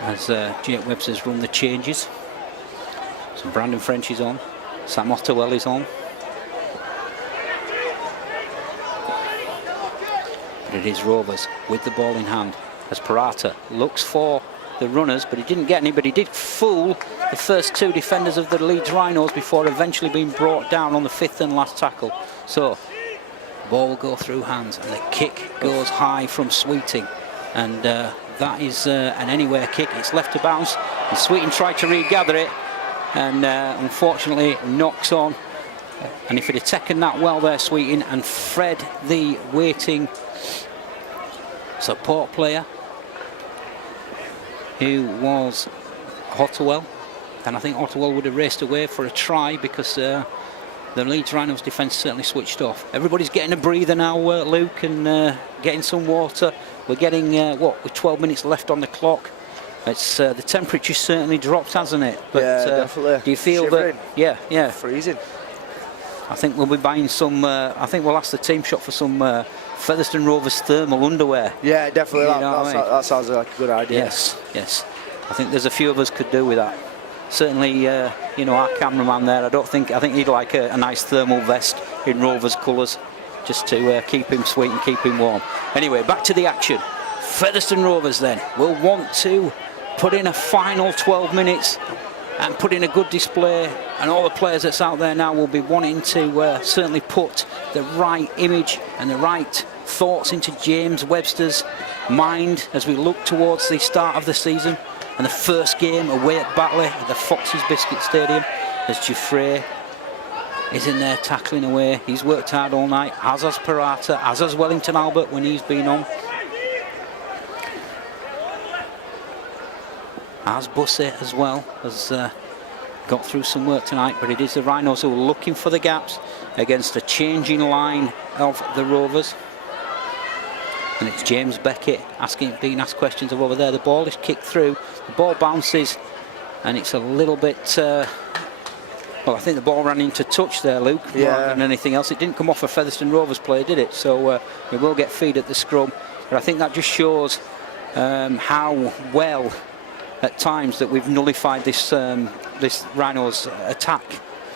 as Jake Webster's run the changes. So Brandon French is on, Sam Ottewell is on. But it is Rovers with the ball in hand as Parata looks for the runners, but he didn't get any, but he did fool the first 2 defenders of the Leeds Rhinos before eventually being brought down on the 5th and last tackle. So the ball will go through hands, and the kick goes high from Sweeting, and that is an anywhere kick. It's left to bounce, and Sweeting tried to regather it, and unfortunately knocks on. And if he'd have taken that well there, Sweeting, and Fred, the waiting support player, who was Ottewell, then I think Ottewell would have raced away for a try, because the Leeds Rhinos defence certainly switched off. Everybody's getting a breather now, Luke, and getting some water. We're getting, with 12 minutes left on the clock. It's the temperature certainly dropped, hasn't it? But yeah, definitely. Do you feel shivering? That? Yeah. Freezing. I think we'll be buying some. I think we'll ask the team shop for some Featherstone Rovers thermal underwear. Yeah, definitely. That sounds like a good idea. Yes. I think there's a few of us could do with that. Certainly, our cameraman there. I think he'd like a nice thermal vest in Rovers colours, just to keep him sweet and keep him warm. Anyway, back to the action. Featherstone Rovers then will want to put in a final 12 minutes and put in a good display, and all the players that's out there now will be wanting to certainly put the right image and the right thoughts into James Webster's mind as we look towards the start of the season and the first game away at Batley at the Foxes Biscuit Stadium, as Giuffre is in there tackling away. He's worked hard all night, as has Parata, as has Wellington Albert when he's been on. As Bussey as well has got through some work tonight, but it is the Rhinos who are looking for the gaps against a changing line of the Rovers. And it's James Beckett being asked questions of over there. The ball is kicked through, the ball bounces, and it's a little bit... well, I think the ball ran into touch there, Luke, more than anything else. It didn't come off a Featherstone Rovers player, did it? So we will get feed at the scrum. But I think that just shows how well, at times, that we've nullified this this Rhinos attack.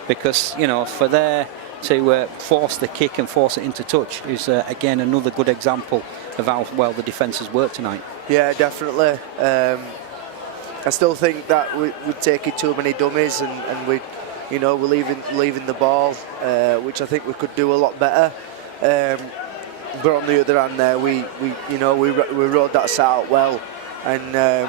Because, you know, for there to force the kick and force it into touch is, again, another good example of how well the defence has worked tonight. Yeah, definitely. I still think that we're taking too many dummies and we're leaving the ball, which I think we could do a lot better. But on the other hand, there we rode that set out well, and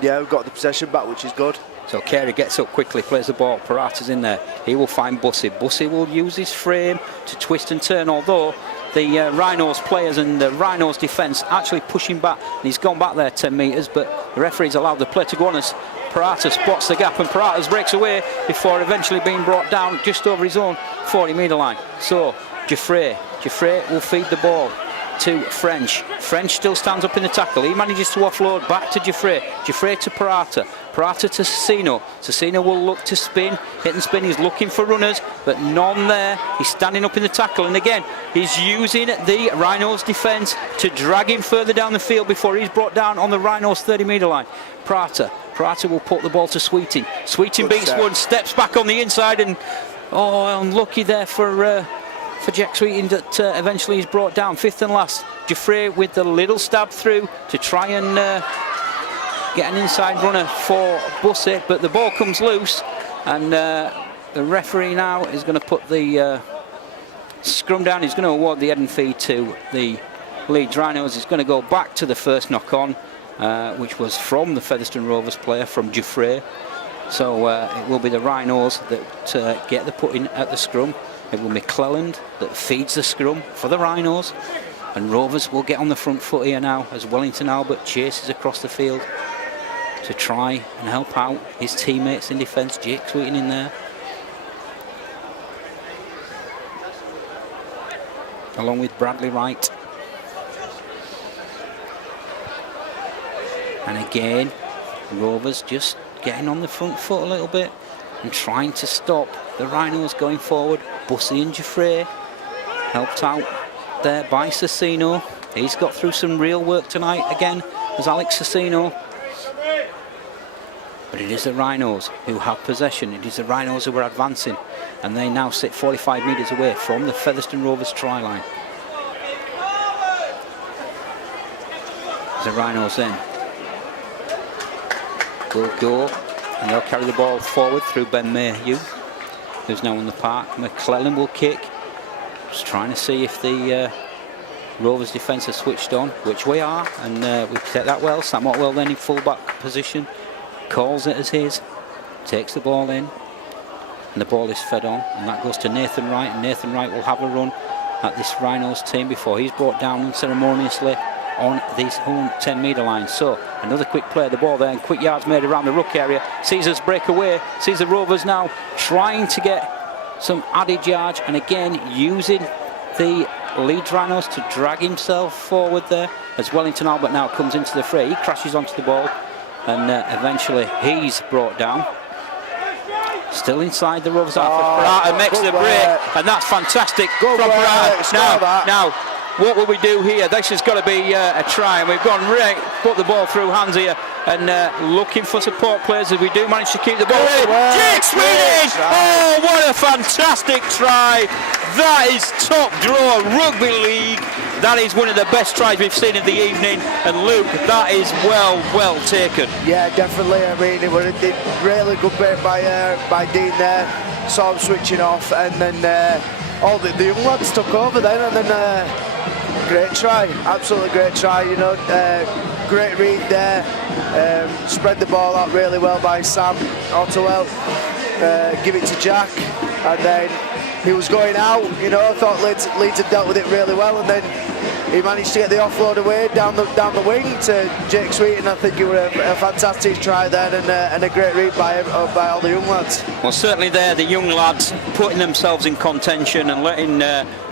we've got the possession back, which is good. So Carey gets up quickly, plays the ball. Parata's in there. He will find Bussey. Bussey will use his frame to twist and turn, although the Rhinos players and the Rhinos defence actually pushing back. And he's gone back there 10 metres, but the referee's allowed the play to go on as Parata spots the gap, and Parata breaks away before eventually being brought down just over his own 40-metre line. So Giuffre will feed the ball to French. French still stands up in the tackle. He manages to offload back to Giuffre. Giuffre to Parata. Parata to Cecino. Cecino will look to spin. Hit and spin. He's looking for runners, but none there. He's standing up in the tackle, and again, he's using the Rhinos defence to drag him further down the field before he's brought down on the Rhinos 30-metre line. Parata will put the ball to Sweeting. Sweeting beats one, steps back on the inside, and unlucky there for Jack Sweeting that eventually he's brought down. Fifth and last, Giuffre with the little stab through to try and get an inside runner for Bussey, but the ball comes loose, and the referee now is going to put the scrum down. He's going to award the head and feed to the Leeds Rhinos. It's going to go back to the first knock-on, which was from the Featherstone Rovers player, from Giuffre. So it will be the Rhinos that get the put-in at the scrum. It will be Cleland that feeds the scrum for the Rhinos, and Rovers will get on the front foot here now as Wellington Albert chases across the field to try and help out his teammates in defence. Jake Sweeting in there, along with Bradley Wright. And again, Rovers just getting on the front foot a little bit and trying to stop the Rhinos going forward. Bussey and Giuffre helped out there by Cecino. He's got through some real work tonight again as Alex Cecino. But it is the Rhinos who have possession. It is the Rhinos who are advancing, and they now sit 45 metres away from the Featherstone Rovers try line. The Rhinos then will go, and they'll carry the ball forward through Ben Mayhew, who's now on the park. McClellan will kick, just trying to see if the Rovers defence has switched on, which we are, and we take that well. Sam Otwell then in full-back position, calls it as his, takes the ball in, and the ball is fed on, and that goes to Nathan Wright, and Nathan Wright will have a run at this Rhinos team before he's brought down unceremoniously on this home 10-metre line. So another quick play of the ball there, and quick yards made around the ruck area. Sees us break away, sees the Rovers now trying to get some added yards, and again using the Leeds Rhinos to drag himself forward there as Wellington Albert now comes into the fray. He crashes onto the ball, and eventually he's brought down. Still inside the Rovers half. Parata makes the break, and that's fantastic from Parata. Now, what will we do here? This has got to be a try, and we've gone right, put the ball through hands here, and looking for support players as we do manage to keep the ball in. Jake Sweeting! Oh, what a fantastic try! That is top draw rugby league. That is one of the best tries we've seen of the evening, and Luke, that is well taken. Yeah, definitely. I mean, it was a really good bit by Dean there. Saw him switching off, and then all the young lads took over then, and then great try, absolutely great try. You know, great read there. Spread the ball out really well by Sam Otwell. Give it to Jack, and then he was going out. You know, I thought Leeds had dealt with it really well, and then he managed to get the offload away down the wing to Jake Sweet, and I think it was a fantastic try there and a great read by all the young lads. Well, certainly there, the young lads putting themselves in contention and letting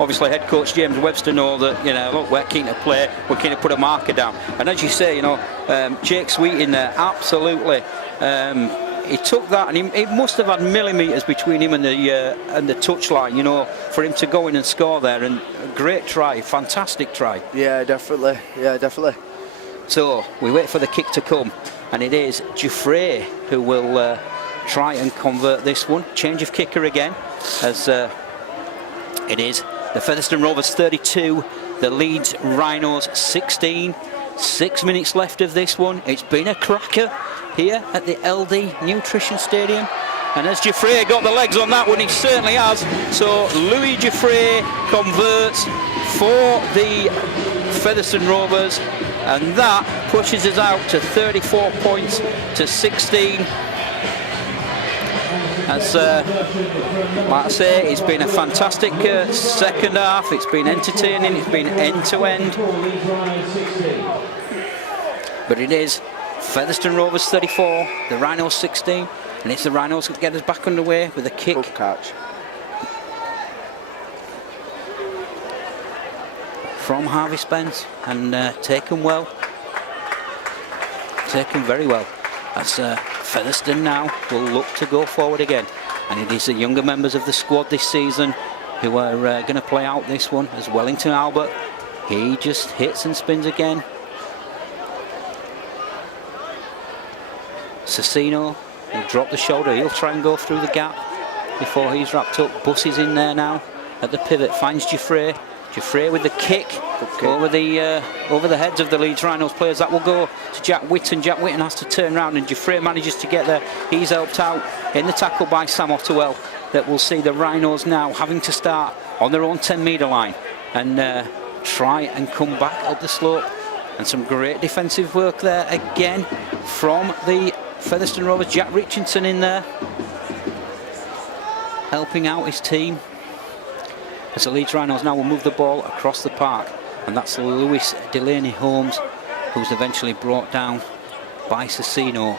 obviously head coach James Webster know that, you know, look, we're keen to play, we're keen to put a marker down. And as you say, you know, Jake Sweet in there, absolutely. He took that, and he must have had millimetres between him and the touchline, you know, for him to go in and score there. And a great try, fantastic try. Yeah, definitely. Yeah, definitely. So we wait for the kick to come, and it is Giuffre who will try and convert this one. Change of kicker again, as it is the Featherstone Rovers 32, the Leeds Rhinos 16. 6 minutes left of this one. It's been a cracker here at the LD Nutrition Stadium, and as Giuffre got the legs on that one, he certainly has. So Louis Giuffre converts for the Featherstone Rovers, and that pushes us out to 34 points to 16. As like I say, it's been a fantastic second half. It's been entertaining, it's been end to end, but it is Featherstone Rovers 34, the Rhinos 16, and it's the Rhinos that get us back underway with a kick. Good catch From Harvey Spence, and taken well, taken very well, as Featherstone now will look to go forward again, and it is the younger members of the squad this season who are going to play out this one, as Wellington Albert, he just hits and spins again. Cecino, he'll drop the shoulder, he'll try and go through the gap before he's wrapped up. Buss is in there now at the pivot, finds Giuffre. Giuffre with the kick over the heads of the Leeds Rhinos players. That will go to Jack Whitten. Jack Whitten has to turn around, and Giuffre manages to get there. He's helped out in the tackle by Sam Ottewell. That will see the Rhinos now having to start on their own 10-metre line and try and come back up the slope. And some great defensive work there again from the Featherstone Rovers. Jack Richardson in there helping out his team, as the Leeds Rhinos now will move the ball across the park, and that's Lewis Delaney Holmes, who's eventually brought down by Cecino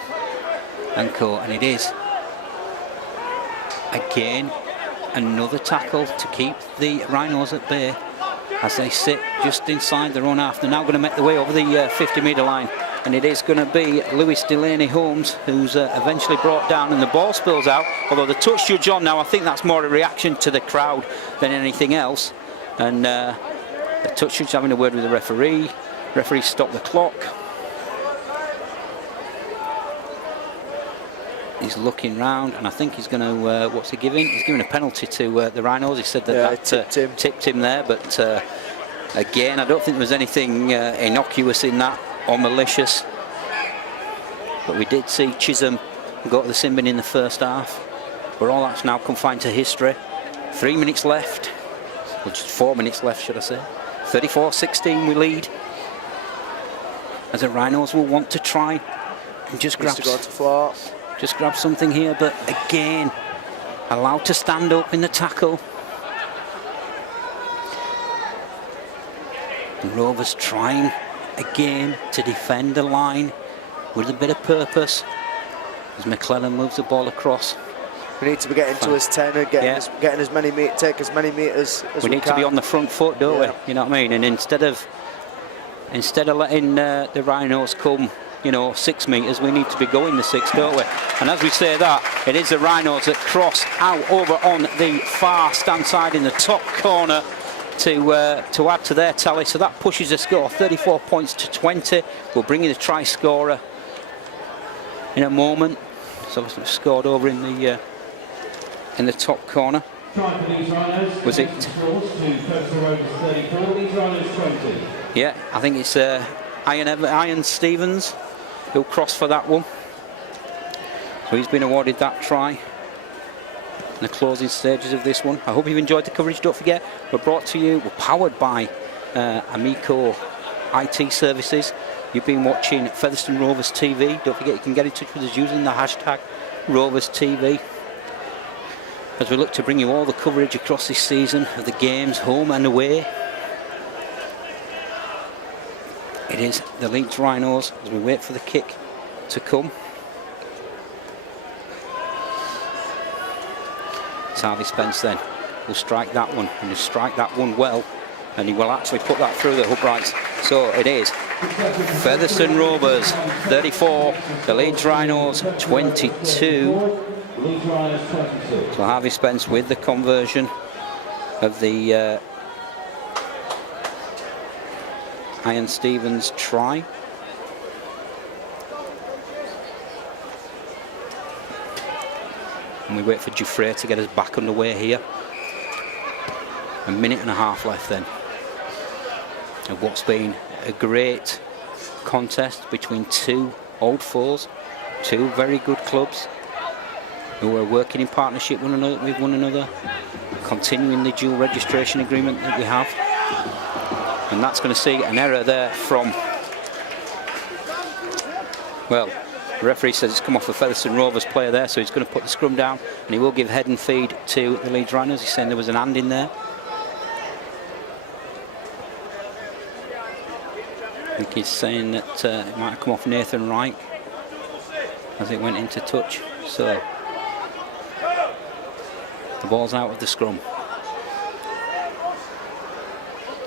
and co. And it is again another tackle to keep the Rhinos at bay as they sit just inside their own half. They're now going to make their way over the 50-metre line, and it is going to be Lewis Delaney Holmes who's eventually brought down, and the ball spills out. Although the touch judge on now, I think that's more a reaction to the crowd than anything else, and the touch judge having a word with the referee. Referee stopped the clock. He's looking round, and I think he's going to, what's he giving? He's giving a penalty to the Rhinos. He said that tipped him there, but again, I don't think there was anything innocuous in that or malicious. But we did see Chisholm go to the sin bin in the first half, but all that's now confined to history. 3 minutes left, or just 4 minutes left, should I say. 34-16 we lead, as the Rhinos will want to try and just grab something here, but again allowed to stand up in the tackle. The Rovers trying again to defend the line with a bit of purpose as McClellan moves the ball across. We need to be getting to his 10 and getting as many meters, take as many meters as we need can. To be on the front foot, don't we? You know what I mean? And instead of letting the Rhinos come, you know, 6 metres, we need to be going the 6, don't we? And as we say that, it is the Rhinos that cross out over on the far stand side in the top corner to add to their tally. So that pushes the score 34 points to 20. We'll bring in the try scorer in a moment. So we've scored over in the top corner. Was it? Yeah, I think it's Ian Stevens who'll cross for that one. So he's been awarded that try in the closing stages of this one. I hope you've enjoyed the coverage. Don't forget, we're powered by Amico IT Services. You've been watching Featherstone Rovers TV. Don't forget you can get in touch with us using the hashtag Rovers TV. as we look to bring you all the coverage across this season of the games, home and away. It is the Leeds Rhinos as we wait for the kick to come. It's Harvey Spence then will strike that one, and he'll strike that one well, and he will actually put that through the uprights. So it is Featherstone Rovers 34, the Leeds Rhinos 22. So Harvey Spence with the conversion of the Ian Stevens try. And we wait for Giuffre to get us back underway here. A minute and a half left then of what's been a great contest between two old foes, two very good clubs who are working in partnership with one another, continuing the dual registration agreement that we have. And that's going to see an error there from, well, the referee says it's come off a Featherstone Rovers player there, so he's going to put the scrum down, and he will give head and feed to the Leeds Rhinos. He's saying there was an hand in there. I think he's saying that it might have come off Nathan Wright as it went into touch. So the ball's out of the scrum.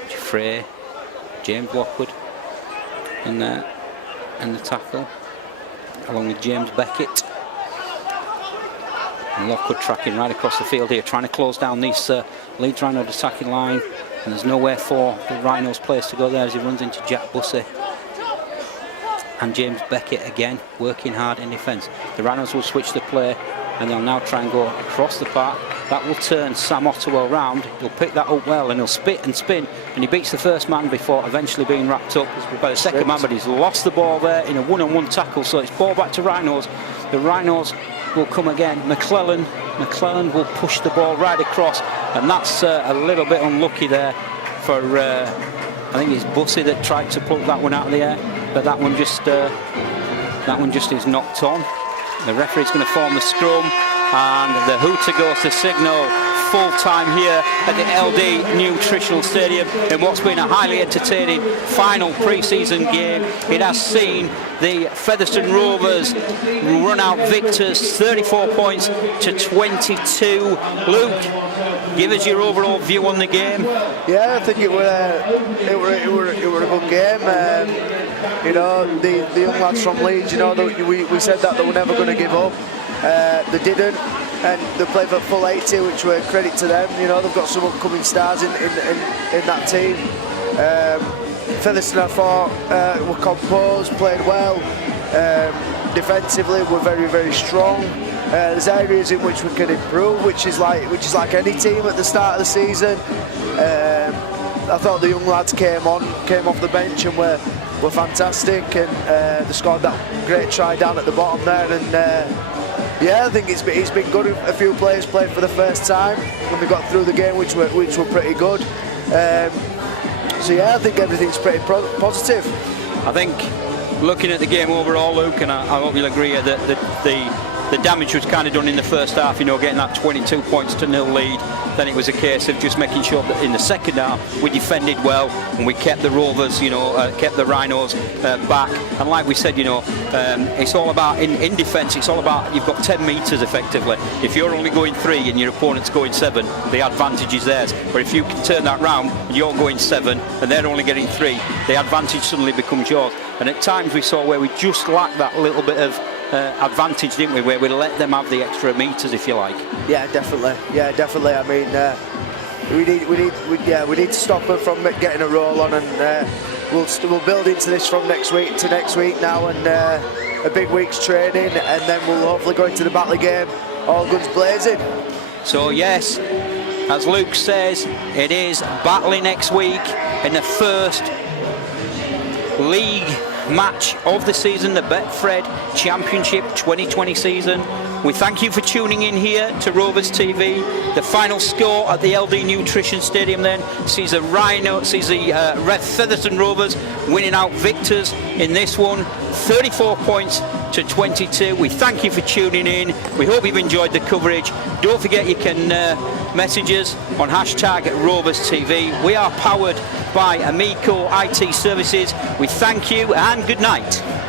Giuffre, James Lockwood in there, and the tackle, along with James Beckett. And Lockwood tracking right across the field here, trying to close down this Leeds Rhino attacking line, and there's nowhere for the Rhinos players to go there as he runs into Jack Bussey. And James Beckett again working hard in defence. The Rhinos will switch the play, and they'll now try and go across the park. That will turn Sam Ottawa around. He'll pick that up well, and he'll spit and spin, and he beats the first man before eventually being wrapped up by the second man, but he's lost the ball there in a one-on-one tackle, so it's ball back to Rhinos. The Rhinos will come again. McClellan will push the ball right across, and that's a little bit unlucky there for I think it's Bussey that tried to pull that one out of the air, but that one just is knocked on. The referee's going to form the scrum, and the hooter goes to signal full time here at the LD Nutritional Stadium in what's been a highly entertaining final pre-season game. It has seen the Featherstone Rovers run out victors, 34 points to 22. Luke, give us your overall view on the game. Yeah, I think it were a good game. You know, the young lads from Leeds, you know, we said that they were never going to give up. They didn't, and they played for full 80, which were credit to them. You know, they've got some upcoming stars in that team. Featherstone, I thought, were composed, played well. Defensively, we're very, very strong. There's areas in which we can improve, which is like any team at the start of the season. I thought the young lads came off the bench and were fantastic, and they scored that great try down at the bottom there. And yeah, I think it's been good. A few players played for the first time when we got through the game, which were pretty good. So yeah, I think everything's pretty positive. I think looking at the game overall, Luke, and I hope you'll agree that the damage was kind of done in the first half, you know, getting that 22 points to 0 lead. Then it was a case of just making sure that in the second half we defended well and we kept the Rovers, you know, kept the Rhinos back. And like we said, you know, it's all about, in defence, it's all about, you've got 10 metres effectively. If you're only going 3 and your opponent's going 7, the advantage is theirs. But if you can turn that round, you're going 7 and they're only getting 3, the advantage suddenly becomes yours. And at times we saw where we just lacked that little bit of advantage, didn't we, where we let them have the extra metres, if you like. Yeah, definitely. I mean, we need to stop them from getting a roll on, and we'll build into this from next week now, and a big week's training, and then we'll hopefully go into the battle game all guns blazing. So yes, as Luke says, it is battling next week in the first league match of the season, the Betfred Championship 2020 season. We thank you for tuning in here to Rovers TV. The final score at the LD Nutrition Stadium then sees the Featherstone Rovers winning out victors in this one, 34 points to 22. We thank you for tuning in. We hope you've enjoyed the coverage. Don't forget you can message us on hashtag Rovers TV. We are powered by Amico IT Services. We thank you and good night.